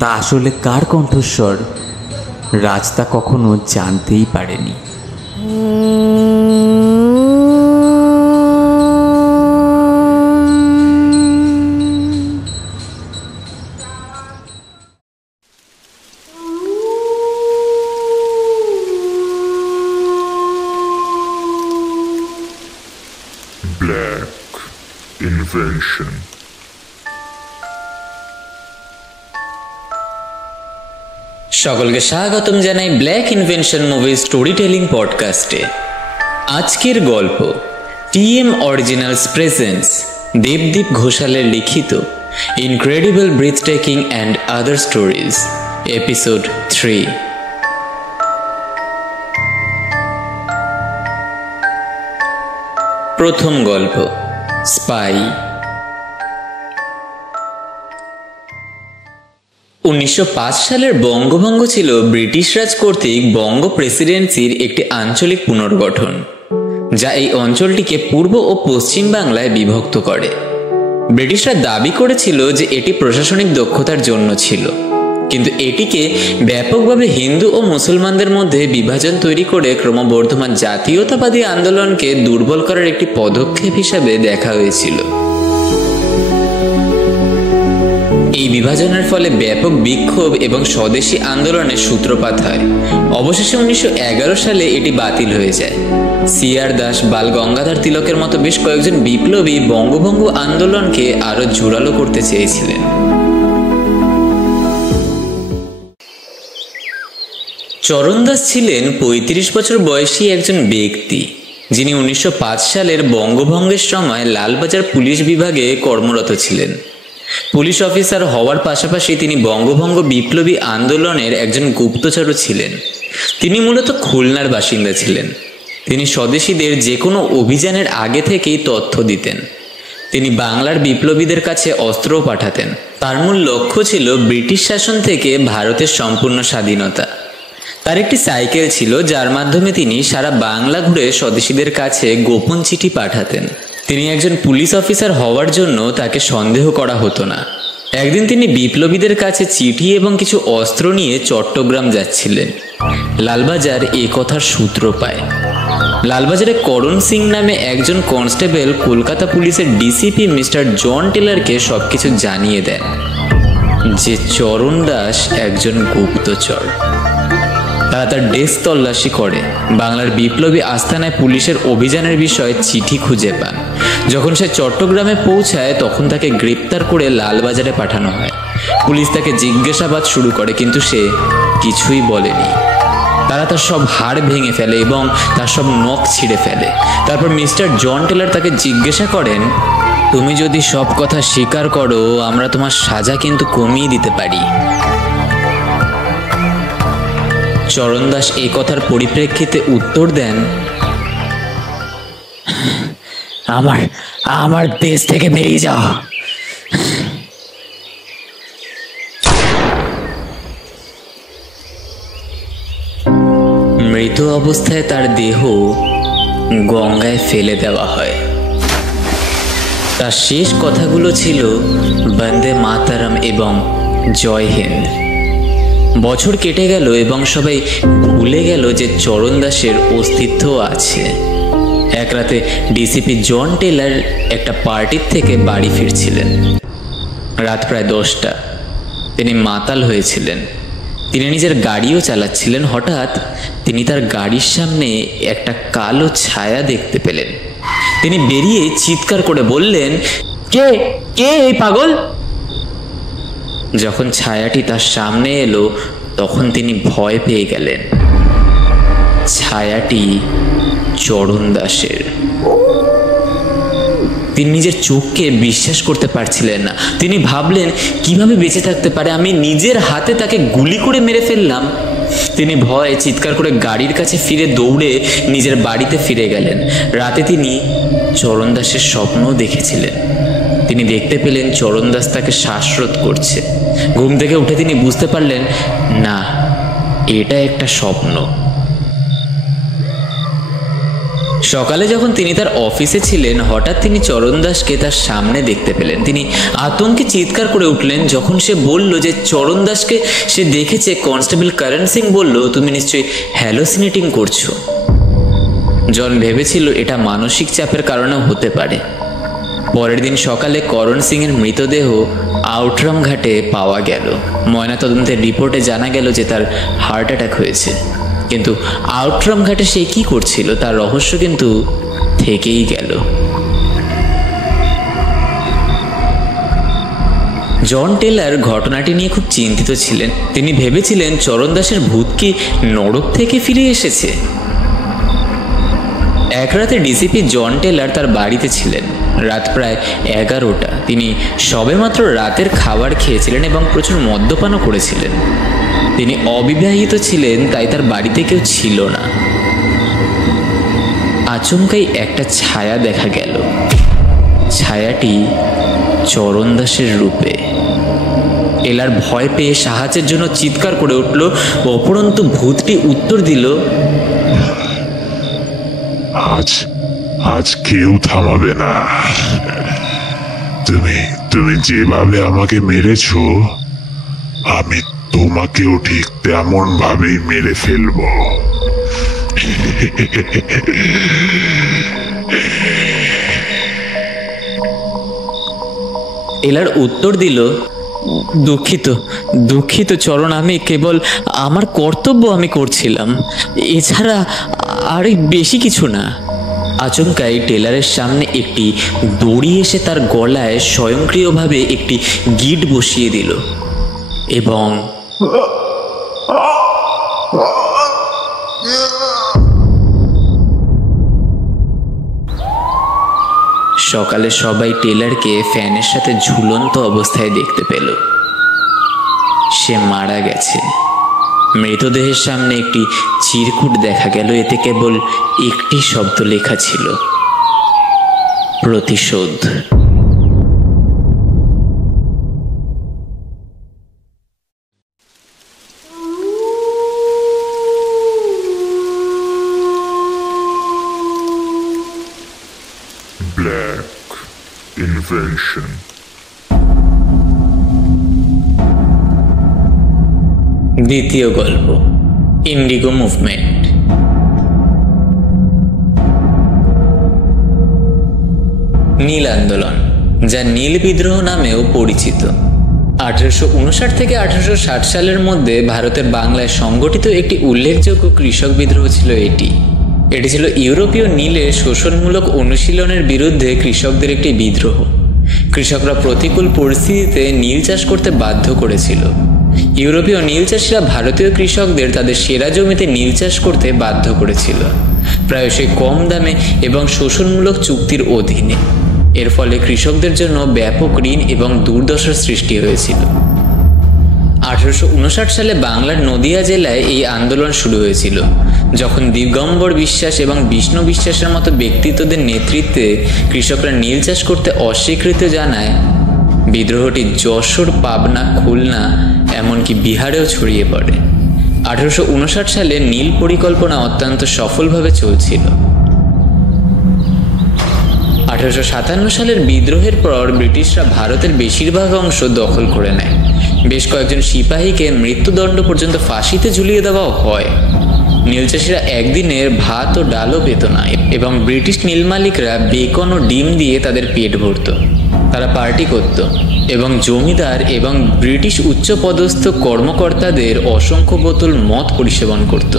তা আসলে কার কণ্ঠস্বর রাজ তা কখনো জানতেই পারেনি। Black Invention. সকলকে স্বাগতম জানাই Black Invention Movie storytelling পডকাস্টে। আজকের গল্প টিএম অরিজিনালস প্রেজেন্স দেবদীপ ঘোষালের লিখিত incredible breathtaking and other stories episode 3। প্রথম গল্প, স্পাই। 1905 সালের বঙ্গভঙ্গ ছিল ব্রিটিশ রাজ কর্তৃক বঙ্গ প্রেসিডেন্সির একটি আঞ্চলিক পুনর্গঠন, যা এই অঞ্চলটিকে পূর্ব ও পশ্চিম বাংলায় বিভক্ত করে। ব্রিটিশরা দাবি করেছিল যে এটি প্রশাসনিক দক্ষতার জন্য ছিল, কিন্তু এটিকে ব্যাপকভাবে হিন্দু ও মুসলমানদের মধ্যে বিভাজন তৈরি করে ক্রমবর্ধমান জাতীয়তাবাদী আন্দোলনকে দুর্বল করার একটি পদক্ষেপ হিসাবে দেখা হয়েছিল। এই বিভাজনের ফলে ব্যাপক বিক্ষোভ এবং স্বদেশী আন্দোলনের সূত্রপাত হয়। অবশেষে 1911 সালে এটি বাতিল হয়ে যায়। সিআর দাস, বাল গঙ্গাধর তিলকের মতো বেশ কয়েকজন বিপ্লবী বঙ্গভঙ্গ আন্দোলনকে আরো জোরালো করতে চেয়েছিলেন। চরণ দাস ছিলেন 35 বছর বয়সী একজন ব্যক্তি, যিনি 1905 সালের বঙ্গভঙ্গের সময় লালবাজার পুলিশ বিভাগে কর্মরত ছিলেন। পুলিশ অফিসার হওয়ার পাশাপাশি তিনি বঙ্গভঙ্গ বিপ্লবী আন্দোলনের একজন গুপ্তচরও ছিলেন। তিনি মূলত খুলনার বাসিন্দা ছিলেন। তিনি স্বদেশীদের যে কোনো অভিযানের আগে থেকেই তথ্য দিতেন। তিনি বাংলার বিপ্লবীদের কাছে অস্ত্রও পাঠাতেন। তার মূল লক্ষ্য ছিল ব্রিটিশ শাসন থেকে ভারতের সম্পূর্ণ স্বাধীনতা। তার একটি সাইকেল ছিল, যার মাধ্যমে তিনি সারা বাংলা ঘুরে স্বদেশীদের কাছে গোপন চিঠি পাঠাতেন। তিনি একজন পুলিশ অফিসার হওয়ার জন্য তাকে সন্দেহ করা হতো না। একদিন তিনি বিপ্লবীদের কাছে চিঠি এবং কিছু অস্ত্র নিয়ে চট্টগ্রাম যাচ্ছিলেন। লালবাজার এ কথার সূত্র পায়। লালবাজারে করণ সিং নামে একজন কনস্টেবল কলকাতা পুলিশের ডিসিপি মিস্টার জন টেলারকে সবকিছু জানিয়ে দেন যে চরণ দাস একজন গুপ্তচর। তারা তার ডেস্ক তল্লাশি করে বাংলার বিপ্লবী আস্তানায় পুলিশের অভিযানের বিষয়ে চিঠি খুঁজে পান। যখন সে চট্টগ্রামে পৌঁছায় তখন তাকে গ্রেপ্তার করে লালবাজারে পাঠানো হয়। পুলিশ তাকে জিজ্ঞাসাবাদ শুরু করে, কিন্তু সে কিছুই বলেনি। তারা তার সব হাড় ভেঙে ফেলে এবং তার সব নখ ছিঁড়ে ফেলে। তারপর মিস্টার জন টেলর তাকে জিজ্ঞাসা করেন, তুমি যদি সব কথা স্বীকার করো আমরা তোমার সাজা কিন্তু কমিয়ে দিতে পারি। চরণ দাস এই কথার পরিপ্রেক্ষিতে উত্তর দেন, আমার দেশ থেকে বেরিয়ে যাও। মৃত অবস্থায় তার দেহ গঙ্গায় ফেলে দেওয়া হয়। তার শেষ কথাগুলো ছিল বন্দে মাতারম এবং জয় হিন্দ। বছর কেটে গেল এবং সবাই ভুলে গেল যে চরণ দাসের অস্তিত্ব আছে। এক রাতে ডিসিপি জন টেলর একটা পার্টির থেকে বাড়ি ফিরছিলেন। রাত প্রায় 10টা। তিনি মাতাল হয়েছিলেন। তিনি নিজের গাড়িও চালাচ্ছিলেন। হঠাৎ তিনি তার গাড়ির সামনে একটা কালো ছায়া দেখতে পেলেন। তিনি বেরিয়ে চিৎকার করে বললেন, কে কে এই পাগল? যখন ছায়াটি তার সামনে এলো তখন তিনি ভয় পেয়ে গেলেন। ছায়াটি চরণ দাসের। তিনি নিজের চোখকে বিশ্বাস করতে পারছিলেন না। তিনি ভাবলেন, কিভাবে বেঁচে থাকতে পারে? আমি নিজের হাতে তাকে গুলি করে মেরে ফেললাম। তিনি ভয়ে চিৎকার করে গাড়ির কাছে ফিরে দৌড়ে নিজের বাড়িতে ফিরে গেলেন। রাতে তিনি চরণ দাসের স্বপ্ন দেখেছিলেন। তিনি দেখতে পেলেন চরণ দাস তাকে শ্বাসরোধ করছে। ঘুম থেকে উঠে তিনি বুঝতে পারলেন, না, এটা একটা স্বপ্ন। সকালে যখন তিনি তার অফিসে ছিলেন হঠাৎ তিনি চরণ দাসকে তার সামনে দেখতে পেলেন। তিনি আতঙ্কে চিৎকার করে উঠলেন যখন সে বলল যে চরণ দাসকে সে দেখেছে। কনস্টেবল করণ সিং বলল, তুমি নিশ্চয়ই হ্যালোসিনেটিং করছো। জন ভেবেছিল এটা মানসিক চাপের কারণেও হতে পারে। পরের দিন সকালে করণ সিং এর মৃতদেহ আউটরাম ঘাটে পাওয়া গেল। ময়নাতদন্তের রিপোর্টে জানা গেল যে তার হার্ট অ্যাটাক হয়েছে। কিন্তু আউটরাম ঘাটে সে কি করছিল তার রহস্য কিন্তু থেকেই গেল। জন টেলর ঘটনাটি নিয়ে খুব চিন্তিত ছিলেন। তিনি ভেবেছিলেন চরণ দাসের ভূত কি নরক থেকে ফিরে এসেছে। এক রাতে ডিসিপি জন টেলর তার বাড়িতে ছিলেন। রাত প্রায় 11টা। তিনি সবেমাত্র রাতের খাবার খেয়েছিলেন এবং প্রচুর মদ্যপানও করেছিলেন। তিনি অবিবাহিত ছিলেন, তাই তার বাড়িতে কেউ ছিল না। আচমকাই একটা ছায়া দেখা গেল। ছায়াটি চরণ দাসের রূপে। টেলর ভয় পেয়ে সাহায্যের জন্য চিৎকার করে উঠল। অপরন্তু ভূতটি উত্তর দিল, আজ কেউ থামাবে না। তুমি যেভাবে আমাকে মেরেছো আমি তোমাকেও ঠিক তেমন ভাবেই মেরে ফেলবো। টেলর উত্তর দিল, দুঃখিত চরণ, আমি কেবল আমার কর্তব্য আমি করছিলাম, এছাড়া আর বেশি কিছু না। আচমকাই টেলরের সামনে একটি দড়ি এসে তার গলায় স্বয়ংক্রিয়ভাবে একটি গিট বসিয়ে দিল এবং সকালে সবাই টেলরকে ফ্যানের সাথে ঝুলন্ত অবস্থায় দেখতে পেল। সে মারা গেছে। মৃতদেহের সামনে একটি চিরকুট দেখা গেল। এতে কেবল একটি শব্দ লেখা ছিল, প্রতিশোধ। Black invention. দ্বিতীয় গল্প, ইন্ডিগো মুভমেন্ট। নীল আন্দোলন, যা নীল বিদ্রোহ নামেও পরিচিত, 1859 থেকে 1860 সালের মধ্যে ভারতের বাংলায় সংগঠিত একটি উল্লেখযোগ্য কৃষক বিদ্রোহ ছিল। এটি ছিল ইউরোপীয় নীলের শোষণমূলক অনুশীলনের বিরুদ্ধে কৃষকদের একটি বিদ্রোহ। কৃষকরা প্রতিকূল পরিস্থিতিতে নীল চাষ করতে বাধ্য করেছিল। ইউরোপীয় নীল চাষিরা ভারতীয় কৃষকদের তাদের সেরা জমিতে নীল চাষ করতে বাধ্য করেছিল, প্রায়শই কম দামে এবং শোষণমূলক চুক্তির অধীনে। এর ফলে কৃষকদের জন্য ব্যাপক ঋণ এবং দুর্দশার সৃষ্টি হয়েছিল। 1859 সালে বাংলার নদিয়া জেলায় এই আন্দোলন শুরু হয়েছিল, যখন দিগম্বর বিশ্বাস এবং বিষ্ণু বিশ্বাসের মতো ব্যক্তিত্বদের নেতৃত্বে কৃষকরা নীল চাষ করতে অস্বীকৃতি জানায়। বিদ্রোহটি যশোর, পাবনা, খুলনা এমনকি বিহারেও ছড়িয়ে পড়ে। 1859 সালে নীল পরিকল্পনা অত্যন্ত সফলভাবে চলছিল। 1857 সালের বিদ্রোহের পর ব্রিটিশরা ভারতের বেশিরভাগ অংশ দখল করে নেয়। বেশ কয়েকজন সিপাহীকে মৃত্যুদণ্ড পর্যন্ত ফাঁসিতে ঝুলিয়ে দেওয়াও হয়। নীল চাষিরা একদিনের ভাত ও ডালও পেত না এবং ব্রিটিশ নীল মালিকরা বেকন ও ডিম দিয়ে তাদের পেট ভরত। তারা পার্টি করত এবং জমিদার এবং ব্রিটিশ উচ্চপদস্থ কর্মকর্তাদের অসংখ্য বোতল মদ পরিসেবন করত।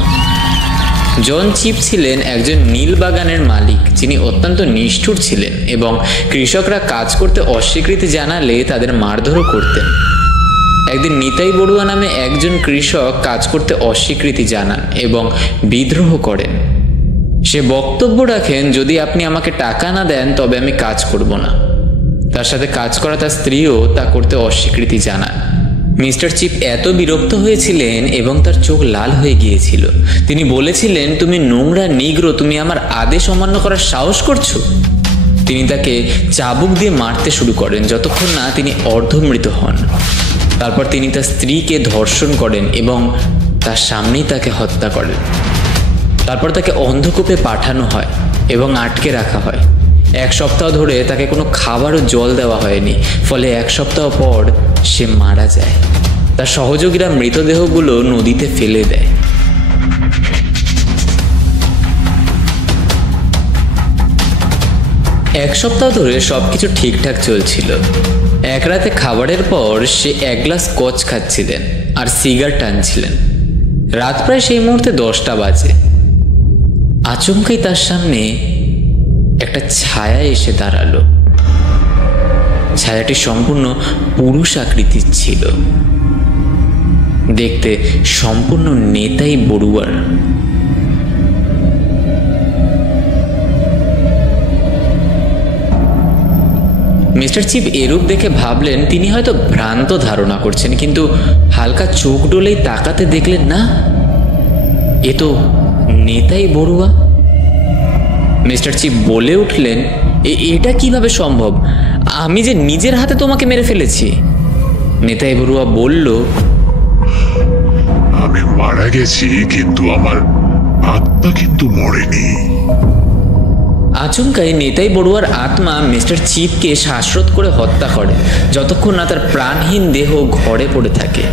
জন চিপ ছিলেন একজন নীল বাগানের মালিক, যিনি অত্যন্ত নিষ্ঠুর ছিলেন এবং কৃষকরা কাজ করতে অস্বীকৃতি জানালে তাদের মারধরও করতেন। একদিন নিতাই বড়ুয়া নামে একজন কৃষক কাজ করতে অস্বীকৃতি জানান এবং বিদ্রোহ করেন। সে বক্তব্য রাখেন, যদি আপনি আমাকে টাকা না দেন তবে আমি কাজ করব না। তার সাথে কাজ করা তার স্ত্রীও তা করতে অস্বীকৃতি জানান। মিস্টার চিপ এত বিরক্ত হয়েছিলেন এবং তার চোখ লাল হয়ে গিয়েছিল। তিনি বলেছিলেন, তুমি নোংরা নিগ্রো, তুমি আমার আদেশ অমান্য করার সাহস করছো। তিনি তাকে চাবুক দিয়ে মারতে শুরু করেন যতক্ষণ না তিনি অর্ধমৃত হন। তারপর তিনি তার স্ত্রীকে ধর্ষণ করেন এবং তার সামনেই তাকে হত্যা করেন। তারপর তাকে অন্ধকূপে পাঠানো হয় এবং আটকে রাখা হয়। 1 সপ্তাহ ধরে তাকে কোনো খাবার ও জল দেওয়া হয়নি, ফলে 1 সপ্তাহ পর সে মারা যায়। তার সহযোগীরা মৃতদেহগুলো নদীতে ফেলে দেয়। এক সপ্তাহ ধরে সবকিছু ঠিকঠাক চলছিল। এক রাতে খাবারের পর সে 1 গ্লাস স্কচ খাচ্ছিলেন আর সিগারেট টানছিলেন। রাত প্রায় সেই মুহূর্তে 10টা বাজে। আচমকাই তার সামনে একটা ছায়া এসে দাঁড়ালো। ছায়াটি সম্পূর্ণ পুরুষ আকৃতির ছিল, দেখতে সম্পূর্ণ নেতাই বড়ুয়ার। মিস্টার চিপ এরূপ দেখে ভাবলেন তিনি হয়তো ভ্রান্ত ধারণা করছেন, কিন্তু হালকা চোখ ডলেই তাকাতে দেখলেন, না, এ তো নেতাই বড়ুয়া। মিস্টার চিপ বলে উঠলেন, এটা কিভাবে সম্ভব? আমি যে নিজের হাতে তোমাকে মেরে ফেলেছি। নেতাই বড়ুয়া বলল, আমি মারা গেছি, কিন্তু আমার আত্মা কিন্তু মরেনি। আচমকাই নেতাই বড়ুয়ার আত্মা মিস্টার চিপকে শ্বাসরোধ করে হত্যা করে যতক্ষণ না তার প্রাণহীন দেহ ঘরে পড়ে থাকে।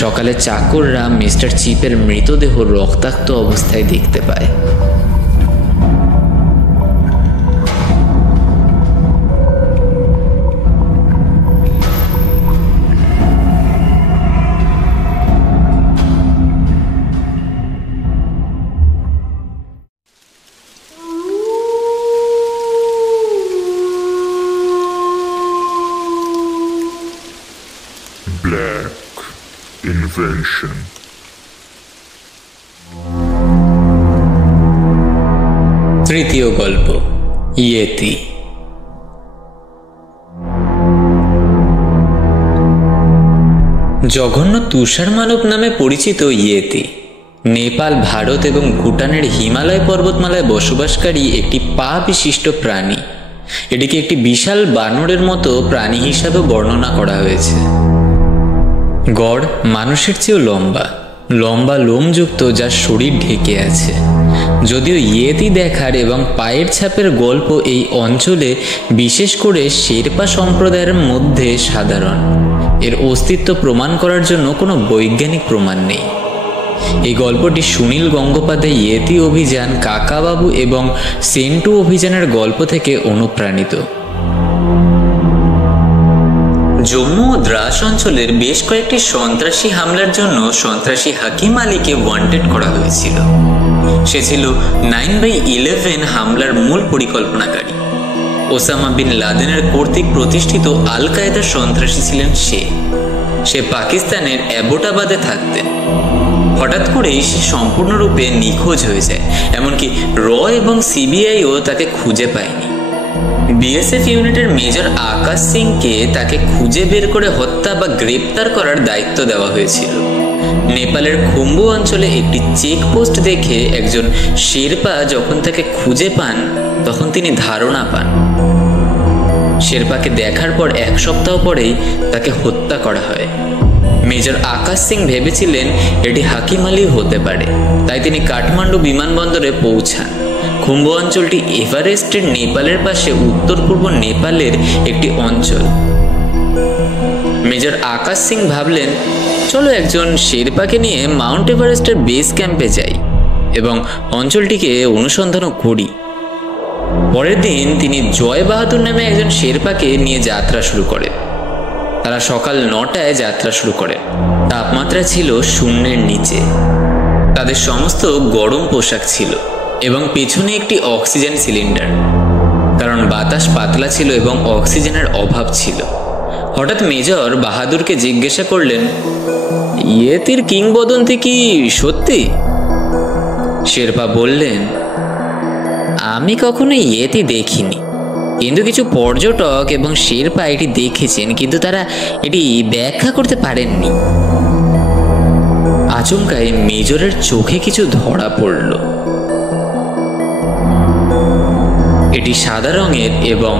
সকালে চাকররা মিস্টার চিপের মৃতদেহ রক্তাক্ত অবস্থায় দেখতে পায়। Black invention. তৃতীয় গল্প, ইয়েতি। জঘন্য তুষার মানব নামে পরিচিত ইয়েতি নেপাল, ভারত এবং ভুটানের হিমালয় পর্বতমালায় বসবাসকারী একটি পা বিশিষ্ট প্রাণী। এটিকে একটি বিশাল বানরের মতো প্রাণী হিসাবে বর্ণনা করা হয়েছে। গড় মানুষের চেয়েও লম্বা, লম্বা লোমযুক্ত, যার শরীর ঢেকে আছে। যদিও ইয়েতি দেখার এবং পায়ের ছাপের গল্প এই অঞ্চলে, বিশেষ করে শেরপা সম্প্রদায়ের মধ্যে সাধারণ, এর অস্তিত্ব প্রমাণ করার জন্য কোনো বৈজ্ঞানিক প্রমাণ নেই। এই গল্পটি সুনীল গঙ্গোপাধ্যায় ইয়েতি অভিযান, কাকাবাবু এবং সেন্টু অভিযানের গল্প থেকে অনুপ্রাণিত। জম্মু ও দ্রাস অঞ্চলের বেশ কয়েকটি সন্ত্রাসী হামলার জন্য সন্ত্রাসী হাকিম আলীকে ওয়ান্টেড করা হয়েছিল। সে ছিল 9/11 হামলার মূল পরিকল্পনাকারী। ওসামা বিন লাদেনের কর্তৃক প্রতিষ্ঠিত আল কায়েদার সন্ত্রাসী ছিলেন সে পাকিস্তানের অ্যাবোটাবাদে থাকতেন। হঠাৎ করেই সে সম্পূর্ণরূপে নিখোঁজ হয়ে যায়, এমনকি র এবং সিবিআইও তাকে খুঁজে পায়নি। বিএসএফ ইউনিটের মেজর আকাশ সিংকে তাকে খুঁজে বের করে হত্যা বা গ্রেপ্তার করার দায়িত্ব দেওয়া হয়েছিল। নেপালের খুম্বু অঞ্চলে একটি চেকপোস্ট দেখে একজন শেরপা যখন তাকে খুঁজে পান তখন তিনি ধারণা পান শেরপাকে দেখার পর 1 সপ্তাহ পরেই তাকে হত্যা করা হয়। মেজর আকাশ সিং ভেবেছিলেন এটি হাকিম আলী হতে পারে, তাই তিনি কাঠমান্ডু বিমানবন্দরে পৌঁছান। খুম্বু অঞ্চলটি এভারেস্টের নেপালের পাশে উত্তর পূর্ব নেপালের একটি অঞ্চল। মেজর আকাশ সিং ভাবলেন, চলো একজন শেরপাকে নিয়ে মাউন্ট এভারেস্টের বেস ক্যাম্পে যাই এবং অঞ্চলটিকে অনুসন্ধানও করি। পরের দিন তিনি জয় বাহাদুর নামে একজন শেরপাকে নিয়ে যাত্রা শুরু করেন। তারা সকাল 9টায় যাত্রা শুরু করেন। তাপমাত্রা ছিল শূন্যের নিচে। তাদের সমস্ত গরম পোশাক ছিল এবং পেছনে একটি অক্সিজেন সিলিন্ডার, কারণ বাতাস পাতলা ছিল এবং অক্সিজেনের অভাব ছিল। হঠাৎ মেজর বাহাদুরকে জিজ্ঞাসা করলেন, ইয়েতির কিংবদন্তি কি সত্যি? শেরপা বললেন, আমি কখনো ইয়েতি দেখিনি, কিন্তু কিছু পর্যটক এবং শেরপা এটি দেখেছেন, কিন্তু তারা এটি ব্যাখ্যা করতে পারেননি। আচমকাই মেজরের চোখে কিছু ধরা পড়ল। এটি সাদা রঙের এবং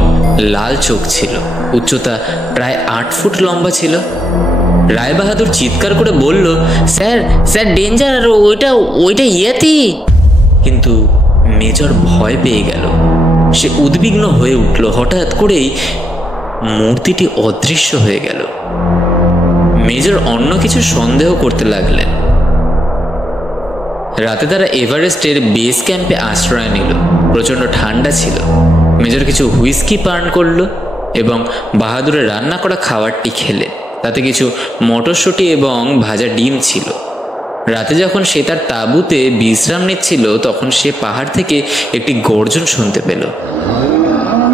লাল চোখ ছিল, উচ্চতা প্রায় 8 ফুট লম্বা ছিল। রায় বাহাদুর চিৎকার করে বলল, স্যার স্যার ডেঞ্জার, ওইটা ইয়েতি। কিন্তু মেজর ভয় পেয়ে গেল। সে উদ্বিগ্ন হয়ে উঠল। হঠাৎ করেই মূর্তিটি অদৃশ্য হয়ে গেল। মেজর অন্য কিছু সন্দেহ করতে লাগলেন। রাতে তারা এভারেস্টের বেস ক্যাম্পে আশ্রয় নিল। প্রচণ্ড ঠান্ডা ছিল। মেজর কিছু হুইস্কি পান করল এবং বাহাদুরের রান্না করা খাবারটি খেলেন। তাতে কিছু মটরশুঁটি এবং ভাজা ডিম ছিল। রাতে যখন সে তার তাঁবুতে বিশ্রাম নিচ্ছিল তখন সে পাহাড় থেকে একটি গর্জন শুনতে পেল।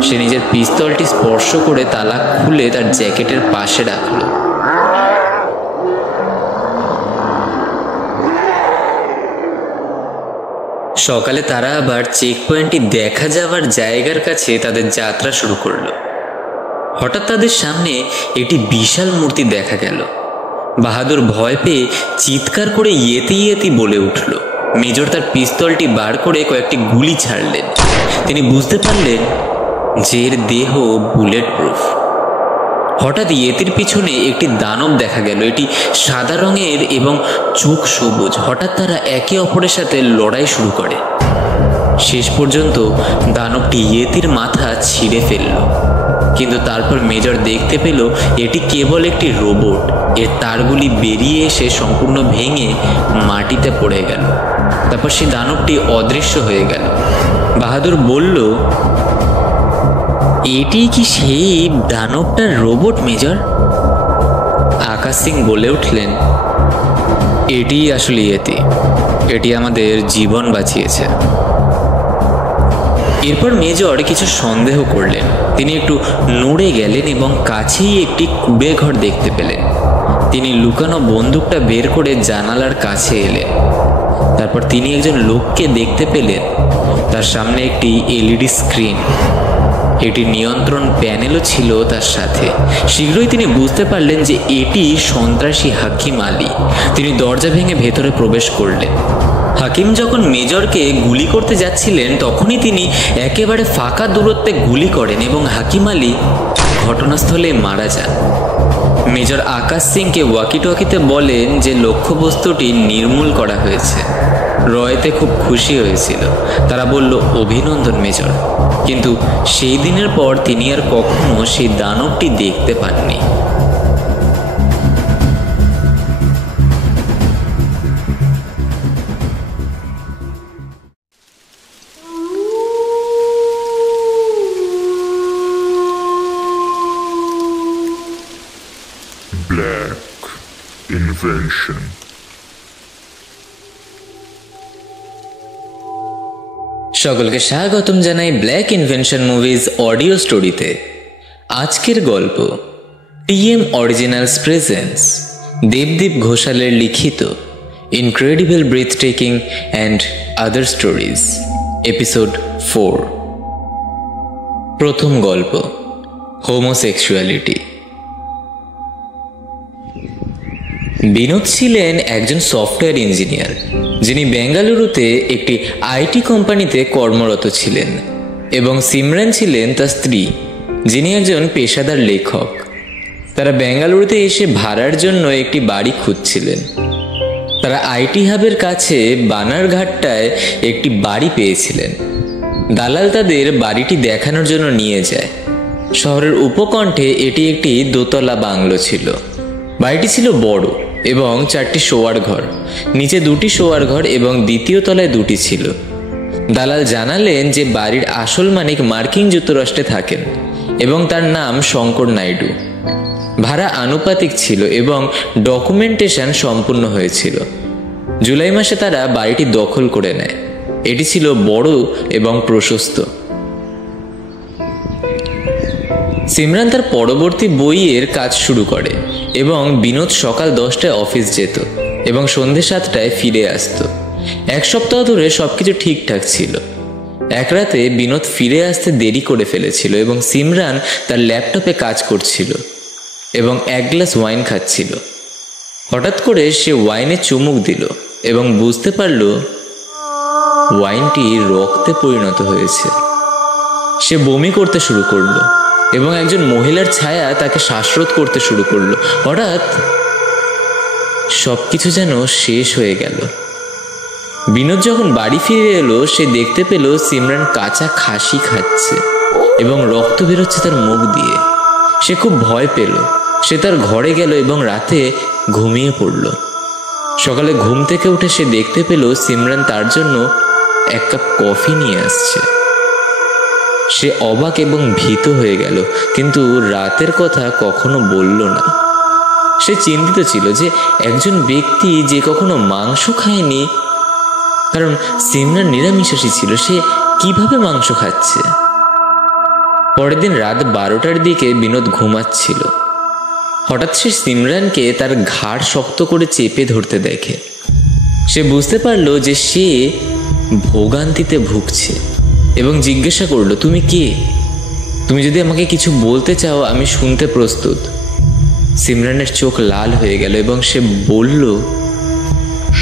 সে নিজের পিস্তলটি স্পর্শ করে তালা খুলে তার জ্যাকেটের পাশে রাখল। সকালে তারা আবার চেকপয়েন্টটি দেখা যাওয়ার জায়গার কাছে তাদের যাত্রা শুরু করলো। হঠাৎ তাদের সামনে একটি বিশাল মূর্তি দেখা গেল। বাহাদুর ভয় পেয়ে চিৎকার করে ইয়েতি ইয়েতি বলে উঠল। মেজর তার পিস্তলটি বার করে কয়েকটি গুলি ছাড়লেন। তিনি বুঝতে পারলেন যে এর দেহ বুলেট প্রুফ। হঠাৎ ইয়েতির পিছনে একটি দানব দেখা গেল। এটি সাদা রঙের এবং চোখ সবুজ। হঠাৎ তারা একে অপরের সাথে লড়াই শুরু করে। শেষ পর্যন্ত দানবটি ইয়েতির মাথা ছিঁড়ে ফেলল। কিন্তু তারপর মেজর দেখতে পেল এটি কেবল একটি রোবট। এর তারগুলি বেরিয়ে এসে সম্পূর্ণ ভেঙে মাটিতে পড়ে গেল। তারপর সেই দানবটি অদৃশ্য হয়ে গেল। বাহাদুর বলল, এটি কি সেই দানবটার রোবট মেজর? আকাশ সিং বলে উঠলেন, এটি আসলে ইয়েতি। এটি আমাদের জীবন বাঁচিয়েছে। এরপর মেজর কিছু সন্দেহ করলেন। তিনি একটু নড়ে গেলেন এবং কাছেই একটি কুঁড়ে ঘর দেখতে পেলেন। তিনি লুকানো বন্দুকটা বের করে জানালার কাছে এলেন। তারপর তিনি একজন লোককে দেখতে পেলেন। তার সামনে একটি এলইডি স্ক্রিন, একটি নিয়ন্ত্রণ প্যানেলও ছিল তার সাথে। শীঘ্রই তিনি বুঝতে পারলেন যে এটি সন্ত্রাসী হাকিম আলী। তিনি দরজা ভেঙে ভেতরে প্রবেশ করলেন। হাকিম যখন মেজরকে গুলি করতে যাচ্ছিলেন তখনই তিনি একেবারে ফাঁকা দূরত্বে গুলি করেন এবং হাকিম আলী ঘটনাস্থলে মারা যান। মেজর আকাশ সিংকে ওয়াকিটকিতে বলেন যে লক্ষ্যবস্তুটি নির্মূল করা হয়েছে। রয়েতে খুব খুশি হয়েছিল। তারা বলল, অভিনন্দন মেজর। কিন্তু সেই দিনের পর তিনি আর কখনো সেই দানবটি দেখতে পাননি। Black Invention. সকলকে স্বাগতম জানাই ব্ল্যাক ইনভেনশন মুভিজ অডিও স্টোরিতে। আজকের গল্প টিএম অরিজিনালস প্রেজেন্টস দেবদীপ ঘোষালের লিখিত incredible breathtaking and other stories episode 4। প্রথম গল্প, হোমোসেক্সুয়ালিটি। বিনোদ ছিলেন একজন সফটওয়্যার ইঞ্জিনিয়ার, যিনি বেঙ্গালুরুতে একটি আইটি কোম্পানিতে কর্মরত ছিলেন, এবং সিমরান ছিলেন তার স্ত্রী, যিনি একজন পেশাদার লেখক। তারা বেঙ্গালুরুতে এসে ভাড়ার জন্য একটি বাড়ি খুঁজছিলেন। তারা আইটি হাবের কাছে বানারঘাটটায় একটি বাড়ি পেয়েছিলেন। দালাল তাদের বাড়িটি দেখানোর জন্য নিয়ে যায়। শহরের উপকণ্ঠে এটি একটি দোতলা বাংলো ছিল। বাড়িটি ছিল বড় এবং 4টি শোয়ার ঘর, নিচে 2টি শোয়ার ঘর এবং দ্বিতীয় তলায় 2টি ছিল। দালাল জানালেন যে বাড়ির আসল মালিক মার্কিন যুক্তরাষ্ট্রে থাকেন এবং তার নাম শঙ্কর নাইডু। ভাড়া আনুপাতিক ছিল এবং ডকুমেন্টেশন সম্পূর্ণ হয়েছিল। জুলাই মাসে তারা বাড়িটি দখল করে নেয়। এটি ছিল বড় এবং প্রশস্ত। সিমরান তার পরবর্তী বইয়ের কাজ শুরু করে এবং বিনোদ সকাল 10টায় অফিস যেত এবং সন্ধ্যে 7টায় ফিরে আসতো। এক সপ্তাহ ধরে সবকিছু ঠিকঠাক ছিল। এক রাতে বিনোদ ফিরে আসতে দেরি করে ফেলেছিল এবং সিমরান তার ল্যাপটপে কাজ করছিল এবং 1 গ্লাস ওয়াইন খাচ্ছিল। হঠাৎ করে সে ওয়াইনে চুমুক দিল এবং বুঝতে পারল ওয়াইনটি রক্তে পরিণত হয়েছে। সে বমি করতে শুরু করলো এবং একজন মহিলার ছায়া তাকে শ্বাসরোধ করতে শুরু করলো। হঠাৎ সবকিছু যেন শেষ হয়ে গেল। বিনোদ যখন বাড়ি ফিরে এলো, সে দেখতে পেল সিমরান কাঁচা খাসি খাচ্ছে এবং রক্ত বেরোচ্ছে তার মুখ দিয়ে। সে খুব ভয় পেল। সে তার ঘরে গেল এবং রাতে ঘুমিয়ে পড়ল। সকালে ঘুম থেকে উঠে সে দেখতে পেল সিমরান তার জন্য 1 কাপ কফি নিয়ে আসছে। সে অবাক এবং ভীত হয়ে গেল, কিন্তু রাতের কথা কখনো বলল না। সে চিন্তিত ছিল যে একজন ব্যক্তি যে কখনো মাংস খায়নি, কারণ সিমরান নিরামিষাশী ছিল, সে কিভাবে মাংস খাচ্ছে। পরের দিন রাত 12টার দিকে বিনোদ ঘুমাচ্ছিল। হঠাৎ সে সিমরানকে তার ঘাড় শক্ত করে চেপে ধরতে দেখে। সে বুঝতে পারল যে সে ভোগান্তিতে ভুগছে এবং জিজ্ঞাসা করলো, তুমি কে? তুমি যদি আমাকে কিছু বলতে চাও, আমি শুনতে প্রস্তুত। সিমরানের চোখ লাল হয়ে গেল এবং সে বলল,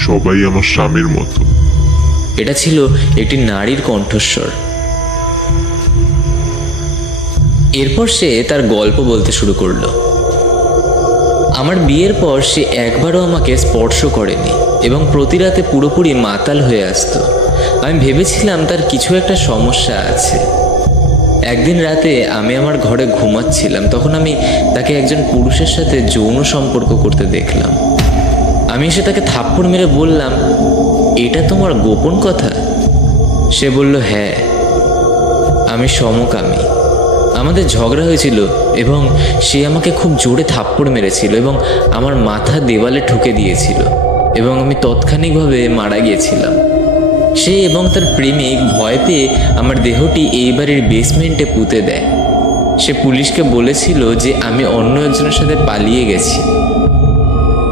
সবাই আমার স্বামীর মতো। এটা ছিল একটি নারীর কণ্ঠস্বর। এরপর সে তার গল্প বলতে শুরু করলো। আমার বিয়ের পর সে একবারও আমাকে স্পর্শ করেনি এবং প্রতি রাতে পুরোপুরি মাতাল হয়ে আসতো। আমি ভেবেছিলাম তার কিছু একটা সমস্যা আছে। একদিন রাতে আমি আমার ঘরে ঘুমাচ্ছিলাম, তখন আমি তাকে একজন পুরুষের সাথে যৌন সম্পর্ক করতে দেখলাম। আমি এসে তাকে থাপ্পড় মেরে বললাম, এটা তোমার গোপন কথা? সে বলল, হ্যাঁ, আমি সমকামী। আমাদের ঝগড়া হয়েছিল এবং সে আমাকে খুব জোরে থাপ্পড় মেরেছিল এবং আমার মাথা দেওয়ালে ঠুকে দিয়েছিল এবং আমি তাৎক্ষণিকভাবে মারা গিয়েছিলাম। সে এবং তার প্রেমিক ভয় পেয়ে আমার দেহটি এই বাড়ির বেসমেন্টে পুঁতে দেয়। সে পুলিশকে বলেছিল যে আমি অন্য একজনের সাথে পালিয়ে গেছি।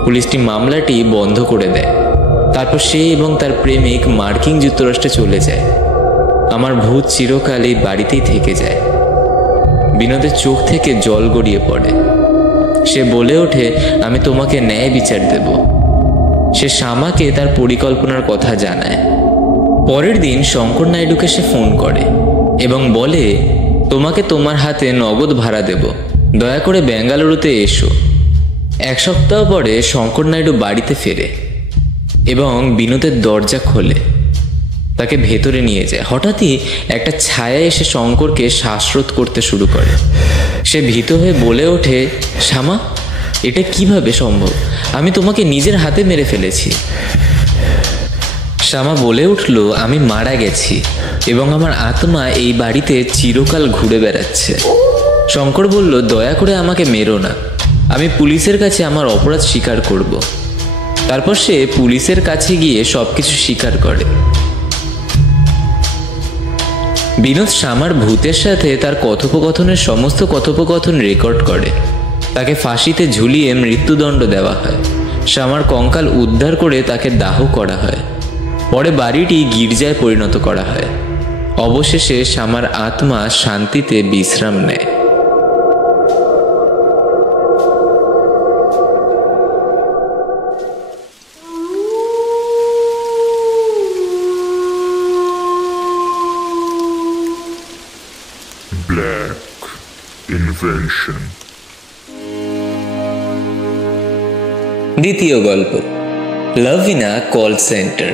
পুলিশটি মামলাটি বন্ধ করে দেয়। তারপর সে এবং তার প্রেমিক মার্কিন যুক্তরাষ্ট্রে চলে যায়। আমার ভূত চিরকাল এই বাড়িতেই থেকে যায়। বিনোদের চোখ থেকে জল গড়িয়ে পড়ে। সে বলে ওঠে, আমি তোমাকে ন্যায় বিচার দেব। সে শ্যামাকে তার পরিকল্পনার কথা জানায়। পরের দিন শঙ্কর নাইডুকে সে ফোন করে এবং বলে, তোমাকে তোমার হাতে নগদ ভাড়া দেব, দয়া করে বেঙ্গালুরুতে এসো। 1 সপ্তাহ পরে শঙ্কর নাইডু বাড়িতে ফেরে এবং বিনোদের দরজা খোলে, তাকে ভেতরে নিয়ে যায়। হঠাৎই একটা ছায়া এসে শঙ্করকে শ্বাসরোধ করতে শুরু করে। সে ভীত হয়ে বলে ওঠে, শ্যামা, এটা কিভাবে সম্ভব? আমি তোমাকে নিজের হাতে মেরে ফেলেছি। শ্যামা বলে উঠল, আমি মারা গেছি এবং আমার আত্মা এই বাড়িতে চিরকাল ঘুরে বেড়াচ্ছে। শঙ্কর বলল, দয়া করে আমাকে মেরো না, আমি পুলিশের কাছে আমার অপরাধ স্বীকার করব। তারপর সে পুলিশের কাছে গিয়ে সবকিছু স্বীকার করে। বিনোদ শ্যামার ভূতের সাথে তার কথোপকথনের সমস্ত কথোপকথন রেকর্ড করে। তাকে ফাঁসিতে ঝুলিয়ে মৃত্যুদণ্ড দেওয়া হয়। শ্যামার কঙ্কাল উদ্ধার করে তাকে দাহ করা হয়। পরে বাড়িটি গির্জায় পরিণত করা হয়। অবশেষে শ্যামার আত্মা শান্তিতে বিশ্রাম নেয়। Black Invention. দ্বিতীয় গল্প, লাভিনা কল সেন্টার।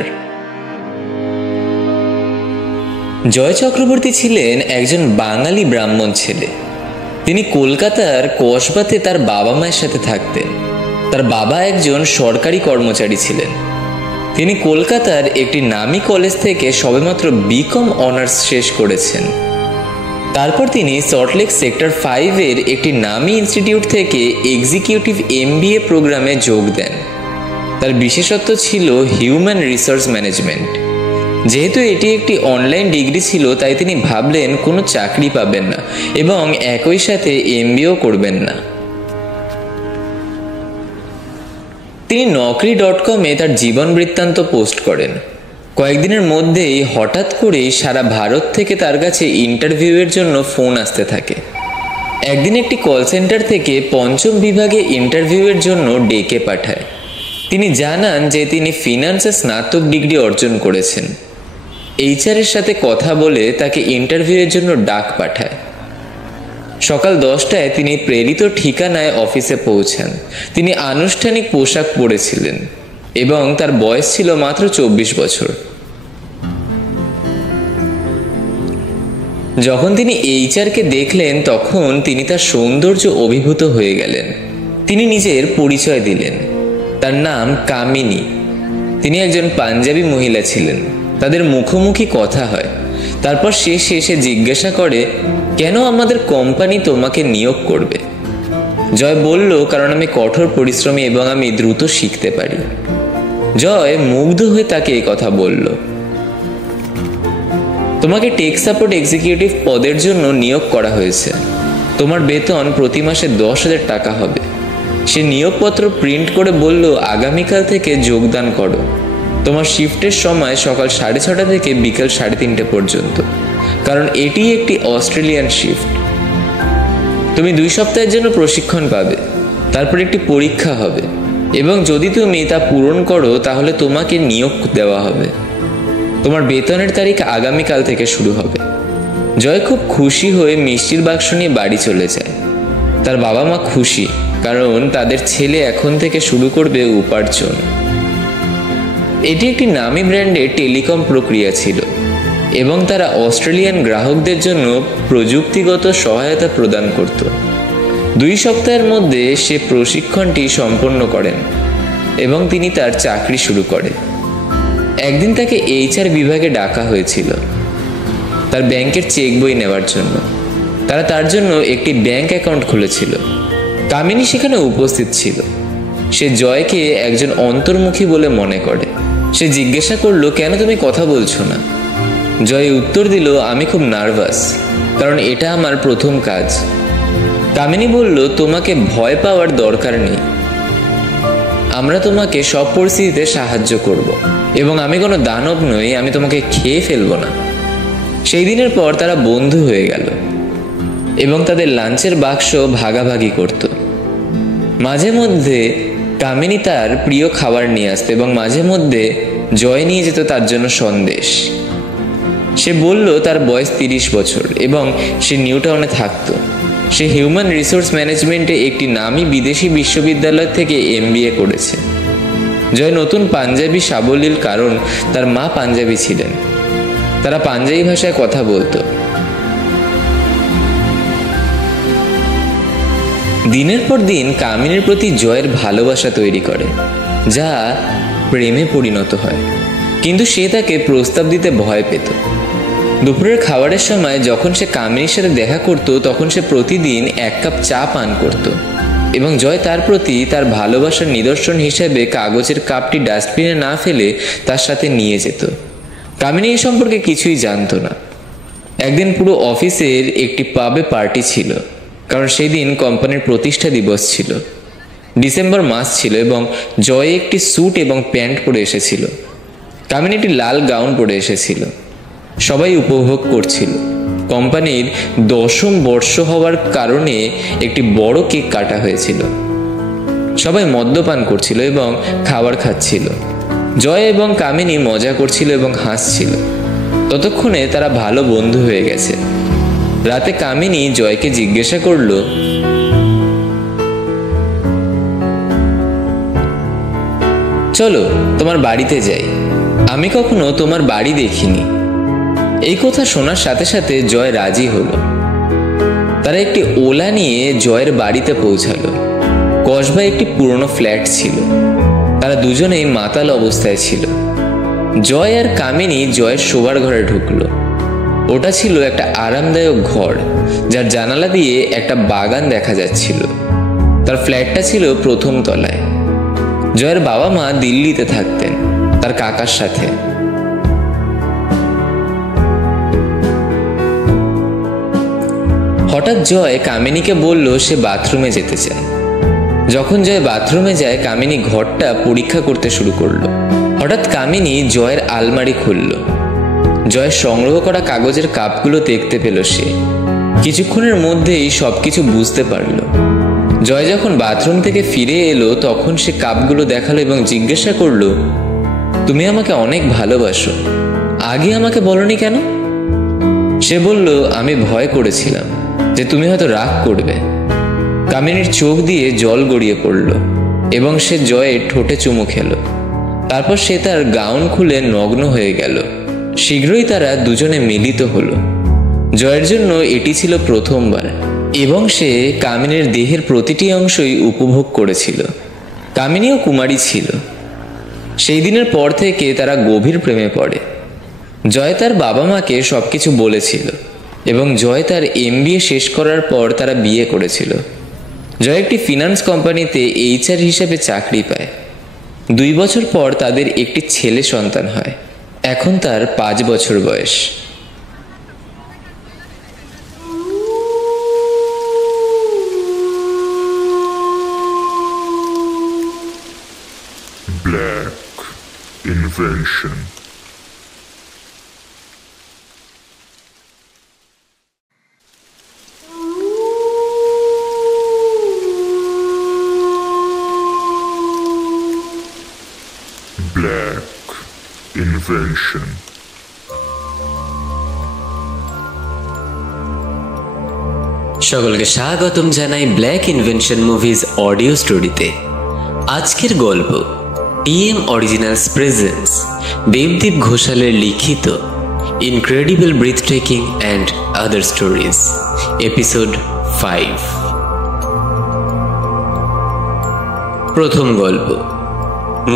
জয় চক্রবর্তী ছিলেন একজন বাঙালি ব্রাহ্মণ ছেলে। তিনি কলকাতার কসবাতে তার বাবা মায়ের সাথে থাকতেন। তার বাবা একজন সরকারি কর্মচারী ছিলেন। তিনি কলকাতার একটি নামী কলেজ থেকে সবেমাত্র বিকম অনার্স শেষ করেছেন। তারপর তিনি সল্টলেক সেক্টর 5-এর একটি নামী ইনস্টিটিউট থেকে এক্সিকিউটিভ MBA প্রোগ্রামে যোগ দেন। তার বিশেষত্ব ছিল হিউম্যান রিসোর্স ম্যানেজমেন্ট। যেহেতু এটি একটি অনলাইন ডিগ্রি ছিল, তাই তিনি ভাবলেন কোনো চাকরি পাবেন না এবং একই সাথে MBAও করবেন না। তিনি naukri.com-এ তার জীবন বৃত্তান্ত পোস্ট করেন। কয়েকদিনের মধ্যেই হঠাৎ করেই সারা ভারত থেকে তার কাছে ইন্টারভিউয়ের জন্য ফোন আসতে থাকে। একদিন একটি কল সেন্টার থেকে 5ম বিভাগে ইন্টারভিউয়ের জন্য ডেকে পাঠায়। তিনি জানান যে তিনি ফিনান্সে স্নাতক ডিগ্রি অর্জন করেছেন। HR-এর সাথে কথা বলে তাকে ইন্টারভিউয়ের জন্য ডাক পাঠায়। সকাল 10টায় তিনি প্রেরিত ঠিকানায় অফিসে পৌঁছান। তিনি আনুষ্ঠানিক পোশাক পরেছিলেন এবং তার বয়স ছিল মাত্র 24 বছর। যখন তিনি HR-কে দেখলেন, তখন তিনি তার সৌন্দর্য অভিভূত হয়ে গেলেন। তিনি নিজের পরিচয় দিলেন। তার নাম কামিনী। তিনি একজন পাঞ্জাবি মহিলা ছিলেন। তাদের মুখোমুখি কথা হয়। তারপর সে শেষে জিজ্ঞাসা করে, কেন আমাদের কোম্পানি তোমাকে নিয়োগ করবে? জয় বলল, কারণ আমি কঠোর পরিশ্রমী এবং আমি দ্রুত শিখতে পারি। জয় মুগ্ধ হয়ে তাকে এই কথা বলল। তোমাকে টেক সাপোর্ট এক্সিকিউটিভ পদের জন্য নিয়োগ করা হয়েছে। তোমার বেতন প্রতি মাসে 10,000 টাকা হবে। সে নিয়োগপত্র প্রিন্ট করে বলল, আগামীকাল থেকে যোগদান করো। তোমার শিফটের সময় সকাল 6:30 থেকে বিকেল 3:30 পর্যন্ত, কারণ এটি একটি অস্ট্রেলিয়ান শিফট। তুমি 2 সপ্তাহের জন্য প্রশিক্ষণ পাবে। তারপর একটি পরীক্ষা হবে এবং যদি তুমি তা পূরণ করো তাহলে তোমাকে নিয়োগ দেওয়া হবে। তোমার বেতনের তারিখ আগামীকাল থেকে শুরু হবে। জয় খুব খুশি হয়ে মিষ্টির বাক্স নিয়ে বাড়ি চলে যায়। তার বাবা মা খুশি, কারণ তাদের ছেলে এখন থেকে শুরু করবে উপার্জন। এটি একটি নামী ব্র্যান্ডের টেলিকম প্রক্রিয়া ছিল এবং তারা অস্ট্রেলিয়ান গ্রাহকদের জন্য প্রযুক্তিগত সহায়তা প্রদান করত। 2 সপ্তাহের মধ্যে সে প্রশিক্ষণটি সম্পন্ন করেন এবং তিনি তার চাকরি শুরু করেন। একদিন তাকে HR বিভাগে ডাকা হয়েছিল তার ব্যাংকের চেক বই নেওয়ার জন্য। তারা তার জন্য একটি ব্যাংক অ্যাকাউন্ট খুলেছিল। কামিনী সেখানে উপস্থিত ছিল। সে জয়কে একজন অন্তর্মুখী বলে মনে করে। সে জিজ্ঞাসা করলো, কেন তুমি কথা বলছো না? জয় উত্তর দিল, আমি খুব নার্ভাস, কারণ এটা আমার প্রথম কাজ। কামিনী বলল, তোমাকে ভয় পাওয়ার দরকার নেই। আমরা তোমাকে সব পরিস্থিতিতে সাহায্য করব এবং আমি কোনো দানব নই, আমি তোমাকে খেয়ে ফেলবো না। সেই দিনের পর তারা বন্ধু হয়ে গেল এবং তাদের লাঞ্চের বাক্স ভাগাভাগি করত। মাঝে মধ্যে কামিনী তার প্রিয় খাবার নিয়ে আসতো এবং মাঝে মধ্যে জয় নিয়ে যেত তার জন্য সন্দেশ। সে বলল তার বয়স 30 বছর এবং সে নিউটাউনে থাকতো। সে হিউম্যান রিসোর্স ম্যানেজমেন্টে একটি নামী বিদেশি বিশ্ববিদ্যালয় থেকে MBA করেছে। জয় নতুন পাঞ্জাবি সাবলীল, কারণ তার মা পাঞ্জাবি ছিলেন। তারা পাঞ্জাবি ভাষায় কথা বলতো। দিনের পর দিন কামিনীর প্রতি জয়ের ভালোবাসা তৈরি করে, যা প্রেমে পরিণত হয়। কিন্তু সে তাকে প্রস্তাব দিতে ভয় পেত। দুপুরের খাবারের সময় যখন সে কামিনীর সাথে দেখা করত, তখন সে প্রতিদিন 1 কাপ চা পান করত এবং জয় তার প্রতি তার ভালোবাসার নিদর্শন হিসেবে কাগজের কাপটি ডাস্টবিনে না ফেলে তার সাথে নিয়ে যেত। কামিনী এ সম্পর্কে কিছুই জানত না। একদিন পুরো অফিসের একটি পাবে পার্টি ছিল, কারণ সেই দিন কোম্পানির প্রতিষ্ঠা দিবস ছিল। ডিসেম্বর মাস ছিল এবং জয় একটি স্যুট এবং প্যান্ট পরে এসেছিল। কামিনী একটি লাল গাউন পরে এসেছিল। সবাই উপভোগ করছিল। কোম্পানির 10ম বর্ষ হওয়ার কারণে একটি বড় কেক কাটা হয়েছিল। সবাই মদ্যপান করছিল এবং খাবার খাচ্ছিল। জয় এবং কামিনী মজা করছিল এবং হাসছিল। ততক্ষণে তারা ভালো বন্ধু হয়ে গেছে। রাতে কামিনী জয়কে জিজ্ঞাসা করল, চলো তোমার বাড়িতে যাই, আমি কখনো তোমার বাড়ি দেখিনি। এই কথা শোনার সাথে সাথে জয় রাজি হলো। তারা একটি ওলা নিয়ে জয়ের বাড়িতে পৌঁছালো। কসবায় একটি পুরনো ফ্ল্যাট ছিল। তারা দুজনেই মাতাল অবস্থায় ছিল। জয় আর কামিনী জয়ের শোবার ঘরে ঢুকলো। ওটা ছিল একটা আরামদায়ক ঘর, যার জানালা দিয়ে একটা বাগান দেখা যাচ্ছিল। তার ফ্ল্যাটটা ছিল 1ম তলায়। জয়ের বাবা মা দিল্লিতে থাকতেন তার কাকার সাথে। হঠাৎ জয় কামিনীকে বলল সে বাথরুমে যেতে চায়। যখন জয় বাথরুমে যায়, কামিনী ঘরটা পরীক্ষা করতে শুরু করলো। হঠাৎ কামিনী জয়ের আলমারি খুলল। জয়ের সংগ্রহ করা কাগজের কাপগুলো দেখতে পেল সে। কিছুক্ষণের মধ্যেই সবকিছু বুঝতে পারল। জয় যখন বাথরুম থেকে ফিরে এলো, তখন সে কাপগুলো দেখালো এবং জিজ্ঞাসা করলো, তুমি আমাকে অনেক ভালোবাসো, আগে আমাকে বলনি কেন? সে বলল, আমি ভয় করেছিলাম যে তুমি হয়তো রাগ করবে। কামিনীর চোখ দিয়ে জল গড়িয়ে পড়ল এবং সে জয়ের ঠোঁটে চুমু খেল। তারপর সে তার গাউন খুলে নগ্ন হয়ে গেল। শীঘ্রই তারা দুজনে মিলিত হলো। জয়ের জন্য এটি ছিল প্রথমবার এবং সে কামিনীর দেহের প্রতিটি অংশই উপভোগ করেছিল। কামিনীও কুমারী ছিল। সেই দিনের পর থেকে তারা গভীর প্রেমে পড়ে। জয় তার বাবা মাকে সবকিছু বলেছিল এবং জয় তার MBA শেষ করার পর তারা বিয়ে করেছিল। জয় একটি ফিনান্স কোম্পানিতে HR হিসেবে চাকরি পায়। 2 বছর পর তাদের একটি ছেলে সন্তান হয়। এখন তার 5 বছর বয়স। Black Invention. Black Invention. সকলকে স্বাগতম জানাই ব্ল্যাক ইনভেনশন মুভিজ অডিও স্টোরিতে। আজকের গল্প TM অরিজিনালস প্রেজেন্টস দেবদীপ ঘোষালের লিখিত incredible breathtaking and other stories episode 5। প্রথম গল্প,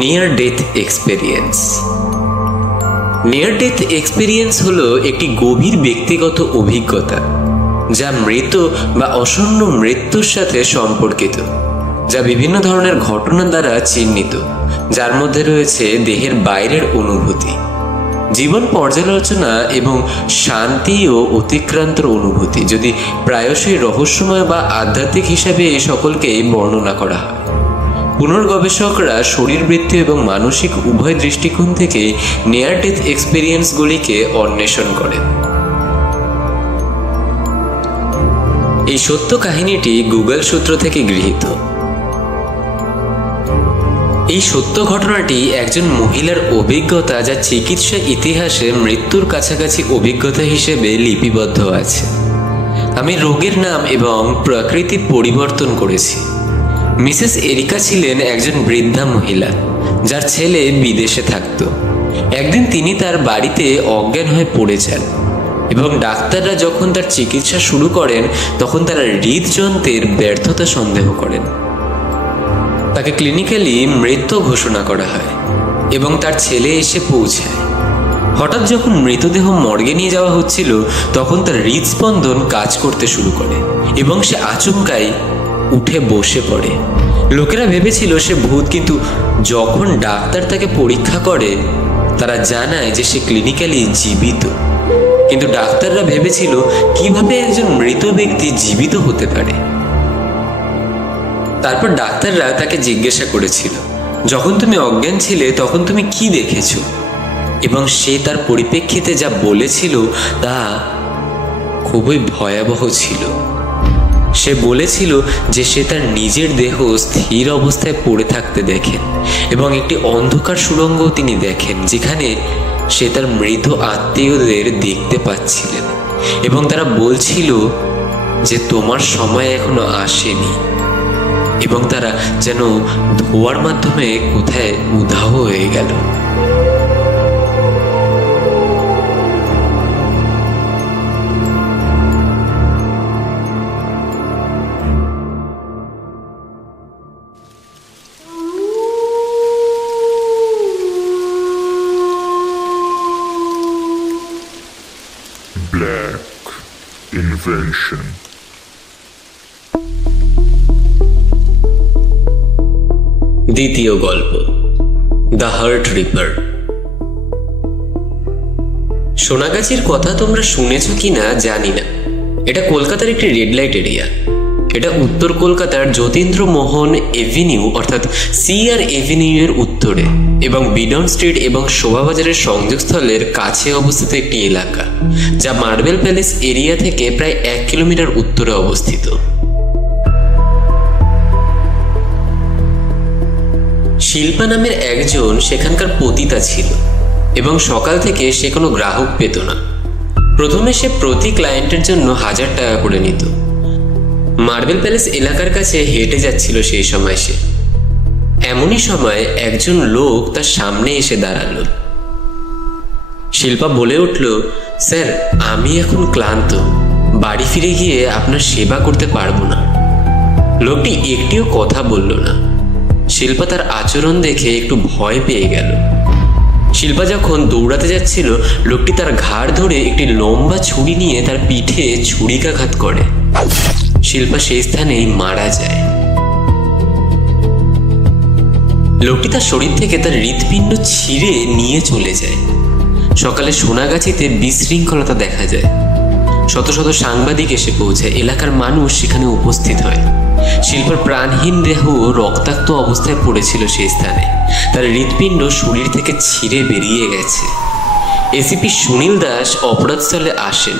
near death experience. Near death experience হলো একটি গভীর ব্যক্তিগত অভিজ্ঞতা যা মৃত বা আসন্ন মৃত্যুর সাথে সম্পর্কিত, যা বিভিন্ন ধরনের ঘটনা দ্বারা চিহ্নিত, যার মধ্যে রয়েছে দেহের বাইরের অনুভূতি, জীবন পর্যালোচনা এবং শান্তি ও অতিক্রান্ত অনুভূতি, যদি প্রায়শই রহস্যময় বা আধ্যাত্মিক হিসাবে এই সকলকেই বর্ণনা করা হয়। পুনর্গবেষকরা শরীরবৃত্তীয় এবং মানসিক উভয় দৃষ্টিকোণ থেকে নিয়ার ডেথ এক্সপেরিয়েন্সগুলিকে অন্বেষণ করেন। এই সত্য কাহিনীটি গুগল সূত্র থেকে গৃহীত। এই সত্য ঘটনাটি একজন মহিলার অভিজ্ঞতা, যা চিকিৎসা ইতিহাসে মৃত্যুর কাছাকাছি অভিজ্ঞতা হিসেবে লিপিবদ্ধ আছে। আমি রোগের নাম এবং প্রকৃতি পরিবর্তন করেছি। মিসেস এরিকা ছিলেন একজন বৃদ্ধা মহিলা যার ছেলে বিদেশে থাকত। একদিন তিনি তার বাড়িতে অজ্ঞান হয়ে পড়ে যান এবং ডাক্তাররা যখন তার চিকিৎসা শুরু করেন তখন তারা হৃদযন্ত্রের ব্যর্থতা সন্দেহ করেন। তাকে ক্লিনিক্যালি মৃত ঘোষণা করা হয় এবং তার ছেলে এসে পৌঁছায়। হঠাৎ যখন মৃতদেহ মর্গে নিয়ে যাওয়া হচ্ছিল তখন তার হৃদস্পন্দন কাজ করতে শুরু করে এবং সে আচমকাই উঠে বসে পড়ে। লোকেরা ভেবেছিল সে ভূত, কিন্তু যখন ডাক্তার তাকে পরীক্ষা করে তারা জানায় যে সে ক্লিনিক্যালি জীবিত। কিন্তু ডাক্তাররা ভেবেছিল কিভাবে একজন মৃত ব্যক্তি জীবিত হতে পারে। তারপর ডাক্তাররা তাকে জিজ্ঞাসা করেছিল, যখন তুমি অজ্ঞান ছিলে তখন তুমি কি দেখেছো? এবং সে তার পরিপ্রেক্ষিতে যা বলেছিল তা খুবই ভয়াবহ ছিল। সে বলেছিল যে সে তার নিজের দেহ স্থির অবস্থায় পড়ে থাকতে দেখেন এবং একটি অন্ধকার সুড়ঙ্গ তিনি দেখেন যেখানে সে তার মৃত আত্মীয়দের দেখতে পাচ্ছিলেন এবং তারা বলছিল যে তোমার সময় এখনো আসেনি, এবং তারা যেন ধোঁয়ার মাধ্যমে কোথায় উধাও হয়ে গেল। Black Invention. দ্বিতীয় গল্প, দ্য হার্ট রিপার। সোনাগাছির কথা তোমরা শুনেছ কিনা জানি না। এটা কলকাতার একটি রেড লাইট এরিয়া। এটা উত্তর কলকাতার যতীন্দ্রমোহন এভিনিউ অর্থাৎ সিআর এভিনিউ এর উত্তরে এবং বিডন স্ট্রিট এবং শোভাবাজারের সংযোগস্থলের কাছে অবস্থিত একটি এলাকা, যা মার্বেল প্যালেস এরিয়া থেকে প্রায় 1 কিলোমিটার উত্তরে অবস্থিত। শিল্পা নামের একজন সেখানকার পতিতা ছিল এবং সকাল থেকে সে কোনো গ্রাহক পেত না। প্রথমে সে প্রতি ক্লায়েন্টের জন্য 1000 টাকা করে নিত। মার্বেল প্যালেস এলাকার কাছে হেঁটে যাচ্ছিল সেই সময় সে। এমনই সময় একজন লোক তার সামনে এসে দাঁড়ালো। শিল্পা বলে উঠল, স্যার, আমি এখন ক্লান্ত, বাড়ি ফিরে গিয়ে আপনার সেবা করতে পারবো না। লোকটি একটিও কথা বলল না। শিল্পা তার আচরণ দেখে একটু ভয় পেয়ে গেল। শিল্পা যখন দৌড়াতে যাচ্ছিল, লোকটি তার ঘাড় ধরে একটি লম্বা ছুরি নিয়ে তার পিঠে ছুরিকাঘাত করে। শিল্পা সেই স্থানেই মারা যায়। লোকটি তার শরীর থেকে তার হৃৎপিণ্ড ছিঁড়ে নিয়ে চলে যায়। সকালে সোনাগাছিতে বিশৃঙ্খলতা দেখা যায়। শত শত সাংবাদিক এসে পৌঁছায়। এলাকার মানুষ সেখানে উপস্থিত হয়। শিল্পার প্রাণহীন দেহ রক্তাক্ত অবস্থায় পড়েছিল সেই স্থানে। তার হৃৎপিণ্ড শরীর থেকে ছিঁড়ে বেরিয়ে গেছে। এসিপি সুনীল দাস অপরাধস্থলে আসেন।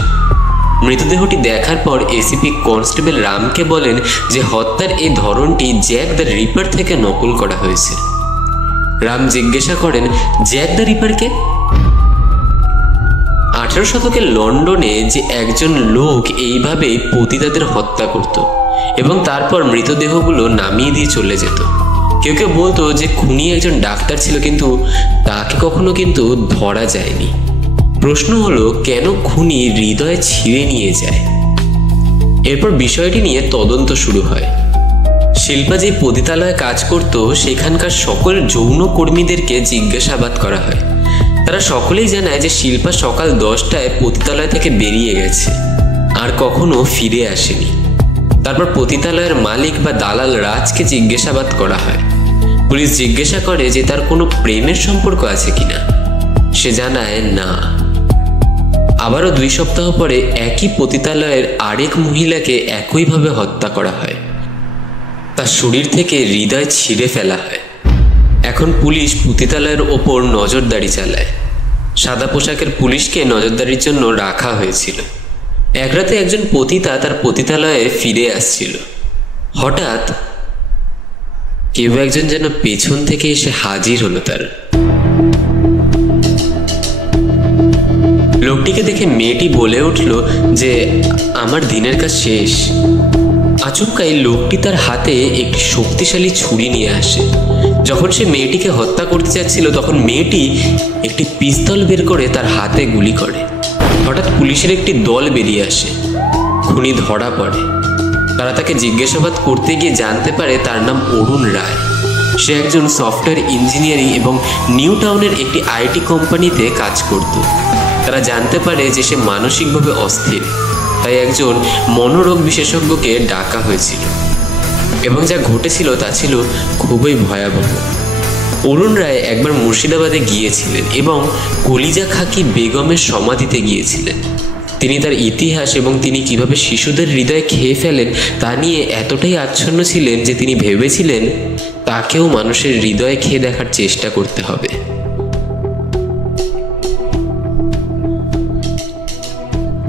মৃতদেহটি দেখার পর এসিপি কনস্টেবল রামকে বলেন যে হত্যার এই ধরনটি জ্যাক দ্য রিপার থেকে নকল করা হয়েছে। রাম জিজ্ঞাসা করেন, জ্যাক দ্য রিপারকে? 18 শতকের লন্ডনে যে একজন লোক এইভাবে পতিতাদের হত্যা করত এবং তারপর মৃতদেহগুলো নামিয়ে দিয়ে চলে যেত। কেউ কেউ বলতো যে খুনি একজন ডাক্তার ছিল, কিন্তু তাকে কখনো কিন্তু ধরা যায়নি। প্রশ্ন হলো, কেন খুনি হৃদয় ছিঁড়ে নিয়ে যায়? এরপর বিষয়টি নিয়ে তদন্ত শুরু হয়। শিল্পা যে পতিতালয়ে কাজ করত সেখানকার সকল যৌন কর্মীদেরকে জিজ্ঞাসাবাদ করা হয়। তারা সকলেই জানায় যে শিল্পা সকাল 10টায় পতিতালয় থেকে বেরিয়ে গেছে আর কখনো ফিরে আসেনি। তারপর পতিতালয়ের মালিক বা দালাল রাজকে জিজ্ঞাসাবাদ করা হয়। পুলিশ জিজ্ঞাসা করে যে তার কোনো প্রেমের সম্পর্ক আছে কিনা। সে জানায় না। আবারও 2 সপ্তাহ পরে একই পতিতালয়ের আরেক মহিলাকে একইভাবে হত্যা করা হয়। তার শরীর থেকে হৃদয় ছিঁড়ে ফেলা হয়। এখন পুলিশ পতিতালয়ের ওপর নজরদারি চালায়। সাদা পোশাকের পুলিশকে নজরদারির জন্য রাখা হয়েছিল। এক রাতে একজন পতিতা তার পতিতালয়ে ফিরে আসছিল। হঠাৎ কেউ একজন যেন পেছন থেকে এসে হাজির হলো তার। লোকটিকে দেখে মেয়েটি বলে উঠল যে আমার দিনের কাজ শেষ। আচমকাই লোকটি তার হাতে একটি শক্তিশালী ছুরি নিয়ে আসে। যখন সে মেয়েটিকে হত্যা করতে যাচ্ছিল তখন মেয়েটি একটি পিস্তল বের করে তার হাতে গুলি করে। হঠাৎ পুলিশের একটি দল বেরিয়ে আসে। খুনি ধরা পড়ে। তারা তাকে জিজ্ঞাসাবাদ করতে গিয়ে জানতে পারে তার নাম অরুণ রায়। সে একজন সফটওয়্যার ইঞ্জিনিয়ারিং এবং নিউ টাউনের একটি আইটি কোম্পানিতে কাজ করত। তারা জানতে পারে যে সে মানসিকভাবে অস্থির, তাই একজন মনোরোগ বিশেষজ্ঞকে ডাকা হয়েছিল এবং যা ঘটেছিল তা ছিল খুবই ভয়াবহ। অরুণ রায় একবার মুর্শিদাবাদে গিয়েছিলেন এবং কলিজা খাকি বেগমের সমাধিতে গিয়েছিলেন। তিনি তার ইতিহাস এবং তিনি কিভাবে শিশুদের হৃদয় খেয়ে ফেলেন তা নিয়ে এতটাই আচ্ছন্ন ছিলেন যে তিনি ভেবেছিলেন তাকেও মানুষের হৃদয় খেয়ে দেখার চেষ্টা করতে হবে।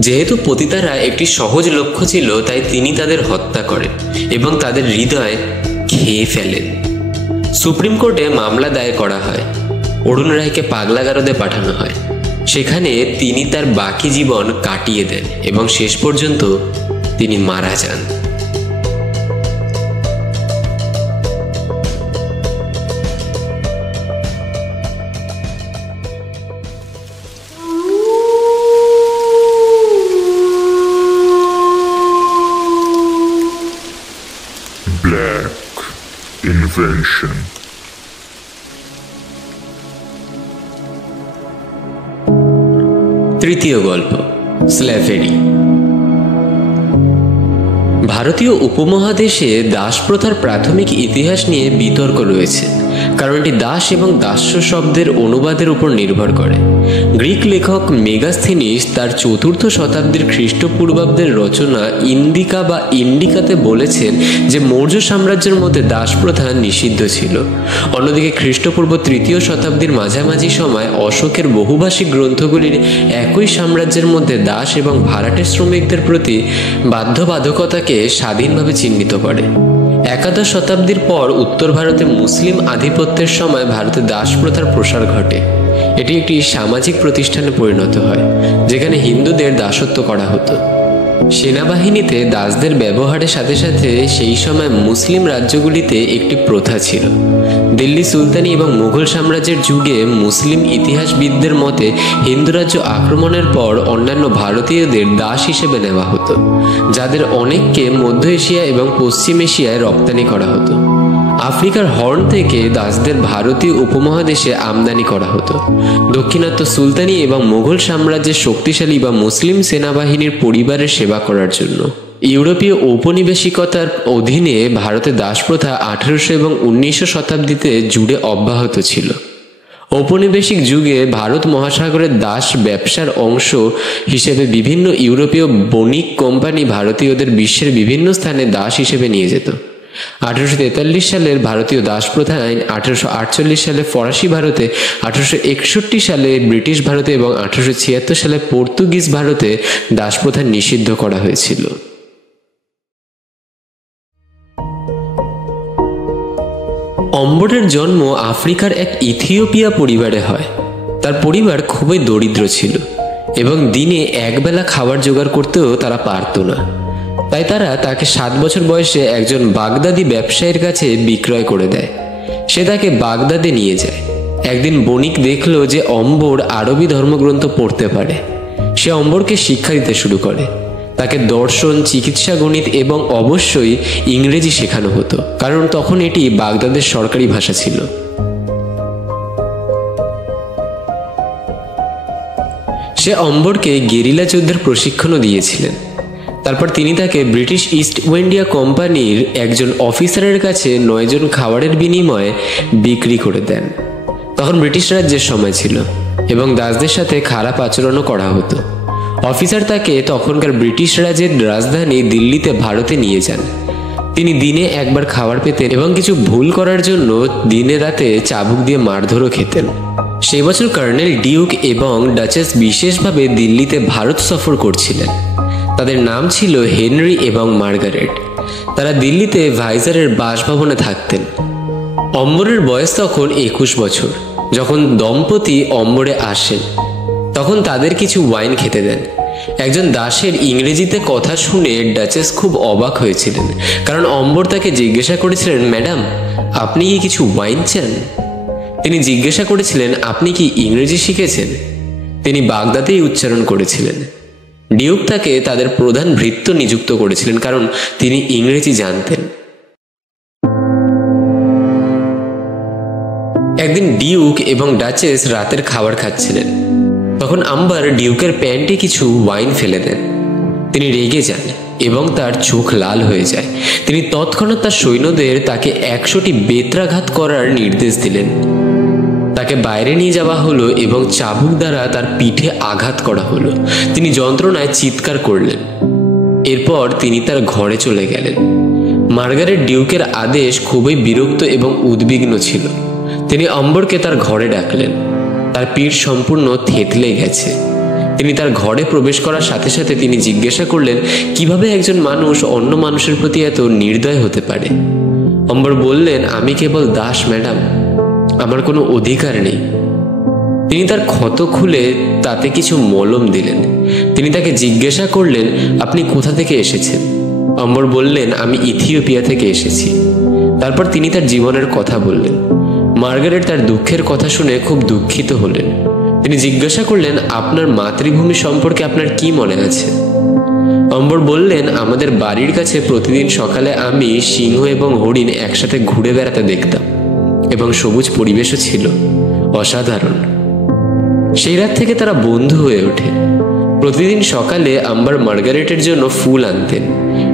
যেহেতু পতিতারা একটি সহজ লক্ষ্য ছিল, তাই তিনি তাদের হত্যা করেন এবং তাদের হৃদয় খেয়ে ফেলেন। সুপ্রিম কোর্টে মামলা দায়ের করা হয়। অরুণ রায়কে পাগলাগারদে পাঠানো হয়। সেখানে তিনি তার বাকি জীবন কাটিয়ে দেন এবং শেষ পর্যন্ত তিনি মারা যান। Black Invention. তৃতীয় গল্প, স্ল্যাভেরি। ভারতীয় উপমহাদেশে দাসপ্রথার প্রাথমিক ইতিহাস নিয়ে বিতর্ক রয়েছে, কারণ এটি দাস এবং দাস্য শব্দের অনুবাদের উপর নির্ভর করে। গ্রিক লেখক মেগাস্থেনিস তার 4র্থ শতাব্দীর খ্রিস্টপূর্বাব্দের রচনা ইন্ডিকা বা ইন্ডিকাতে বলেছেন যে মৌর্য সাম্রাজ্যের মধ্যে দাসপ্রথা নিষিদ্ধ ছিল। অন্যদিকে খ্রিস্টপূর্ব 3য় শতাব্দীর মাঝামাঝি সময় অশোকের বহুভাষিক গ্রন্থগুলির একই সাম্রাজ্যের মধ্যে দাস এবং ভাড়াটে শ্রমিকদের প্রতি বাধ্যবাধকতাকে স্বাধীনভাবে চিহ্নিত করে। একাদশ শতাব্দীর পর উত্তর ভারতে মুসলিম আধিপত্যের সময় ভারতে দাসপ্রথার প্রসার ঘটে। এটি একটি সামাজিক প্রতিষ্ঠানে পরিণত হয়, যেখানে হিন্দুদের দাসত্ব করা হতো। সেনাবাহিনীতে দাসদের ব্যবহারের সাথে সাথে সেই সময় মুসলিম রাজ্যগুলিতে একটি প্রথা ছিল। দিল্লি সুলতানি এবং মুঘল সাম্রাজ্যের যুগে মুসলিম ইতিহাসবিদদের মতে হিন্দু রাজ্য আক্রমণের পর অন্যান্য ভারতীয়দের দাস হিসেবে নেওয়া হতো, যাদের অনেককে মধ্য এশিয়া এবং পশ্চিম এশিয়ায় রপ্তানি করা হতো। আফ্রিকার হর্ন থেকে দাসদের ভারতীয় উপমহাদেশে আমদানি করা হতো। দক্ষিণাত্য সুলতানি এবং মুঘল সাম্রাজ্যের শক্তিশালী বা মুসলিম সেনাবাহিনীর পরিবারের সেবা করার জন্য। ইউরোপীয় ঔপনিবেশিকতার অধীনে ভারতে দাসপ্রথা 1800 এবং 1900 শতাব্দীতে জুড়ে অব্যাহত ছিল। ঔপনিবেশিক যুগে ভারত মহাসাগরের দাস ব্যবসার অংশ হিসেবে বিভিন্ন ইউরোপীয় বণিক কোম্পানি ভারতীয়দের বিশ্বের বিভিন্ন স্থানে দাস হিসেবে নিয়ে যেত। 1843 সালের ভারতীয় দাসপ্রথা আইন, 1848 সালে ফরাসি ভারতে, 1861 সালে ব্রিটিশ ভারতে এবং 1876 সালে পর্তুগিজ ভারতে দাসপ্রথা নিষিদ্ধ করা হয়েছিল। অম্বরের জন্ম আফ্রিকার এক ইথিওপিয়া পরিবারে হয়। তার পরিবার খুবই দরিদ্র ছিল এবং দিনে একবেলা খাবার জোগাড় করতেও তারা পারত না। তাই তারা তাকে 7 বছর বয়সে একজন বাগদাদি ব্যবসায়ীর কাছে বিক্রয় করে দেয়। সে তাকে বাগদাদে নিয়ে যায়। একদিন বণিক দেখলো যে অম্বর আরবি ধর্মগ্রন্থ পড়তে পারে। সে অম্বরকে শিক্ষা দিতে শুরু করে। তাকে দর্শন, চিকিৎসা, গণিত এবং অবশ্যই ইংরেজি শেখানো হতো, কারণ তখন এটি বাগদাদের সরকারি ভাষা ছিল। সে অম্বরকে গেরিলা যুদ্ধের প্রশিক্ষণও দিয়েছিলেন। তারপর তিনি তাকে ব্রিটিশ ইস্ট ইন্ডিয়া কোম্পানির একজন অফিসারের কাছে 9 জন খাবারের বিনিময়ে বিক্রি করে দেন। তখন ব্রিটিশ রাজ্যের সময় ছিল এবং দাসদের সাথে খারাপ আচরণও করা হতো। অফিসার তাকে তখনকার ব্রিটিশ রাজের রাজধানী দিল্লিতে ভারতে নিয়ে যান। তিনি দিনে একবার খাবার পেতেন এবং কিছু ভুল করার জন্য দিনে রাতে চাবুক দিয়ে মারধরও খেতেন। সেই বছর কর্নেল ডিউক এবং ডাচেস বিশেষভাবে দিল্লিতে ভারত সফর করছিলেন। তাদের নাম ছিল হেনরি এবং মার্গারেট। তারা দিল্লিতে ভাইজারের বাসভবনে থাকতেন। অম্বরের বয়স তখন 21 বছর। যখন দম্পতি অম্বরে আসেন তখন তাদের কিছু ওয়াইন খেতে দেন। একজন দাসের ইংরেজিতে কথা শুনে ডাচেস খুব অবাক হয়েছিলেন, কারণ অম্বর তাকে জিজ্ঞাসা করেছিলেন, ম্যাডাম, আপনি কি কিছু ওয়াইন চান? তিনি জিজ্ঞাসা করেছিলেন, আপনি কি ইংরেজি শিখেছেন? তিনি বাগদাদেই উচ্চারণ করেছিলেন। ডিউক তাকে তাদের প্রধান ভৃত্য নিযুক্ত করেছিলেন, কারণ তিনি ইংরেজি জানতেন। একদিন ডিউক এবং ডাচেস রাতের খাবার খাচ্ছিলেন। তখন আম্বার ডিউকের প্যান্টে কিছু ওয়াইন ফেলে দেন। তিনি রেগে যান এবং তার চোখ লাল হয়ে যায়। তিনি তৎক্ষণাৎ তার সৈন্যদের তাকে 100টি বেত্রাঘাত করার নির্দেশ দিলেন। তাকে বাইরে নিয়ে যাওয়া হলো এবং চাবুক দ্বারা তার পিঠে আঘাত করা হলো। তিনি যন্ত্রণায় চিৎকার করলেন। এরপর তিনি তার ঘরে চলে গেলেন। মার্গারেট ডিউকের আদেশ খুবই বিরক্ত এবং উদ্বিগ্ন ছিল। তিনি অম্বরকে তার ঘরে ডাকলেন। তার পিঠ সম্পূর্ণ থেতলে গেছে। তিনি তার ঘরে প্রবেশ করার সাথে সাথে তিনি জিজ্ঞাসা করলেন কিভাবে একজন মানুষ অন্য মানুষের প্রতি এত নির্দয় হতে পারে। অম্বর বললেন, আমি কেবল দাস ম্যাডাম, আমার কোনো অধিকার নেই। তিনি তার ক্ষত খুলে তাতে কিছু মলম দিলেন। তিনি তাকে জিজ্ঞাসা করলেন, আপনি কোথা থেকে এসেছেন? অম্বর বললেন, আমি ইথিওপিয়া থেকে এসেছি। তারপর তিনি তার জীবনের কথা বললেন। মার্গারেট তার দুঃখের কথা শুনে খুব দুঃখিত হলেন। তিনি জিজ্ঞাসা করলেন, আপনার মাতৃভূমি সম্পর্কে আপনার কি মনে আছে? অম্বর বললেন, আমাদের বাড়ির কাছে প্রতিদিন সকালে আমি সিংহ এবং হরিণ একসাথে ঘুরে বেড়াতে দেখতাম এবং সবুজ পরিবেশও ছিল অসাধারণ। সেই রাত থেকে তারা বন্ধু হয়ে ওঠে। প্রতিদিন সকালে আম্বার মার্গারেটের জন্য ফুল আনতেন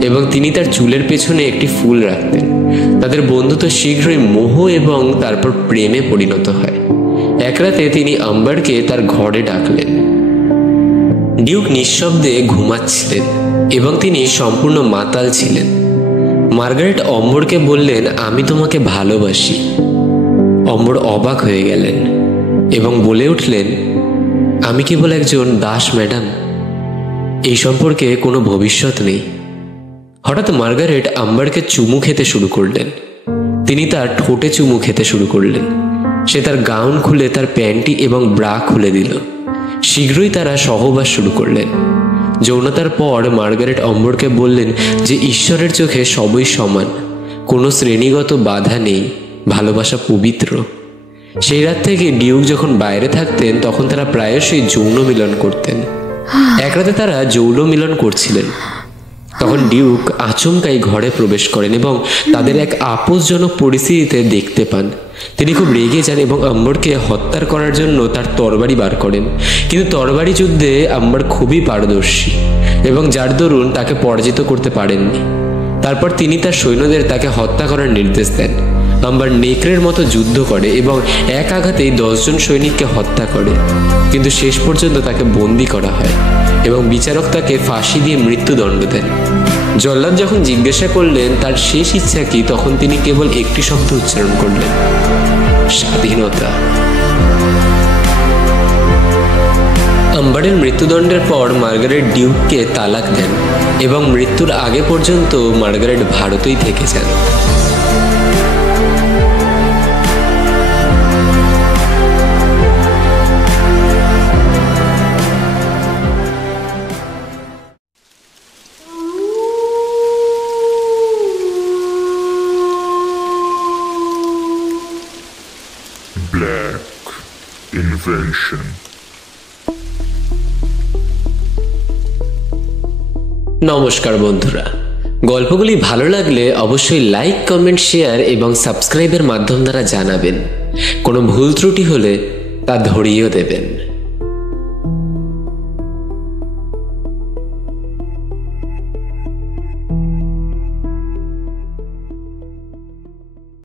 এবং তিনি তার চুলের পেছনে একটি ফুল রাখতেন। তাদের বন্ধুত্ব শীঘ্রই মোহ এবং তারপর প্রেমে পরিণত হয়। এক রাতে তিনি আম্বারকে তার ঘরে ডাকলেন। ডিউক নিঃশব্দে ঘুমাচ্ছিলেন এবং তিনি সম্পূর্ণ মাতাল ছিলেন। মার্গারেট অম্বরকে বললেন, আমি তোমাকে ভালোবাসি। অম্বর অবাক হয়ে গেলেন এবং বলে উঠলেন, আমি কেবল একজন দাস ম্যাডাম, এই সম্পর্কে কোনো ভবিষ্যৎ নেই। হঠাৎ মার্গারেট আম্বারকে চুমু খেতে শুরু করলেন। তিনি তার ঠোঁটে চুমু খেতে শুরু করলেন। সে তার গাউন খুলে তার প্যান্টি এবং ব্রা খুলে দিল। শীঘ্রই তারা সহবাস শুরু করলেন। যৌনতার পর মার্গারেট অম্বরকে বললেন যে ঈশ্বরের চোখে সবই সমান, কোনো শ্রেণীগত বাধা নেই, ভালোবাসা পবিত্র। সেই রাত থেকে ডিউক যখন বাইরে থাকতেন তখন তারা প্রায়শই যৌন মিলন করতেন। এক রাতে তারা যৌন মিলন করছিলেন। তখন ডিউক আচমকাই ঘরে প্রবেশ করেন এবং তাদের এক আপসজনক পরিস্থিতিতে দেখতে পান। তিনি খুব রেগে যান এবং আম্বরকে হত্যা করার জন্য তার তরবারি বার করেন। কিন্তু তরবারি যুদ্ধে আম্বর খুবই পারদর্শী এবং যার দরুন তাকে পরাজিত করতে পারেননি। তারপর তিনি তার সৈন্যদের তাকে হত্যা করার নির্দেশ দেন। আম্বার নেকড়ের মতো যুদ্ধ করে এবং এক আঘাতেই 10 জন সৈনিককে হত্যা করে, কিন্তু শেষ পর্যন্ত তাকে বন্দী করা হয় এবং বিচারক তাকে ফাঁসি দিয়ে মৃত্যুদণ্ড দেন। জল্লাদ যখন জিজ্ঞাসা করলেন তার শেষ ইচ্ছা কি, তখন তিনি কেবল একটি শব্দ উচ্চারণ করলেন, স্বাধীনতা। আম্বারের মৃত্যুদণ্ডের পর মার্গারেট ডিউককে তালাক দেন এবং মৃত্যুর আগে পর্যন্ত মার্গারেট ভারতেই থেকে যান। Black Invention. নমস্কার বন্ধুরা, গল্পগুলি ভালো লাগলে অবশ্যই লাইক, কমেন্ট, শেয়ার এবং সাবস্ক্রাইবের মাধ্যম দ্বারা জানাবেন। কোনো ভুল ত্রুটি হলে তা ধরিয়েও দেবেন।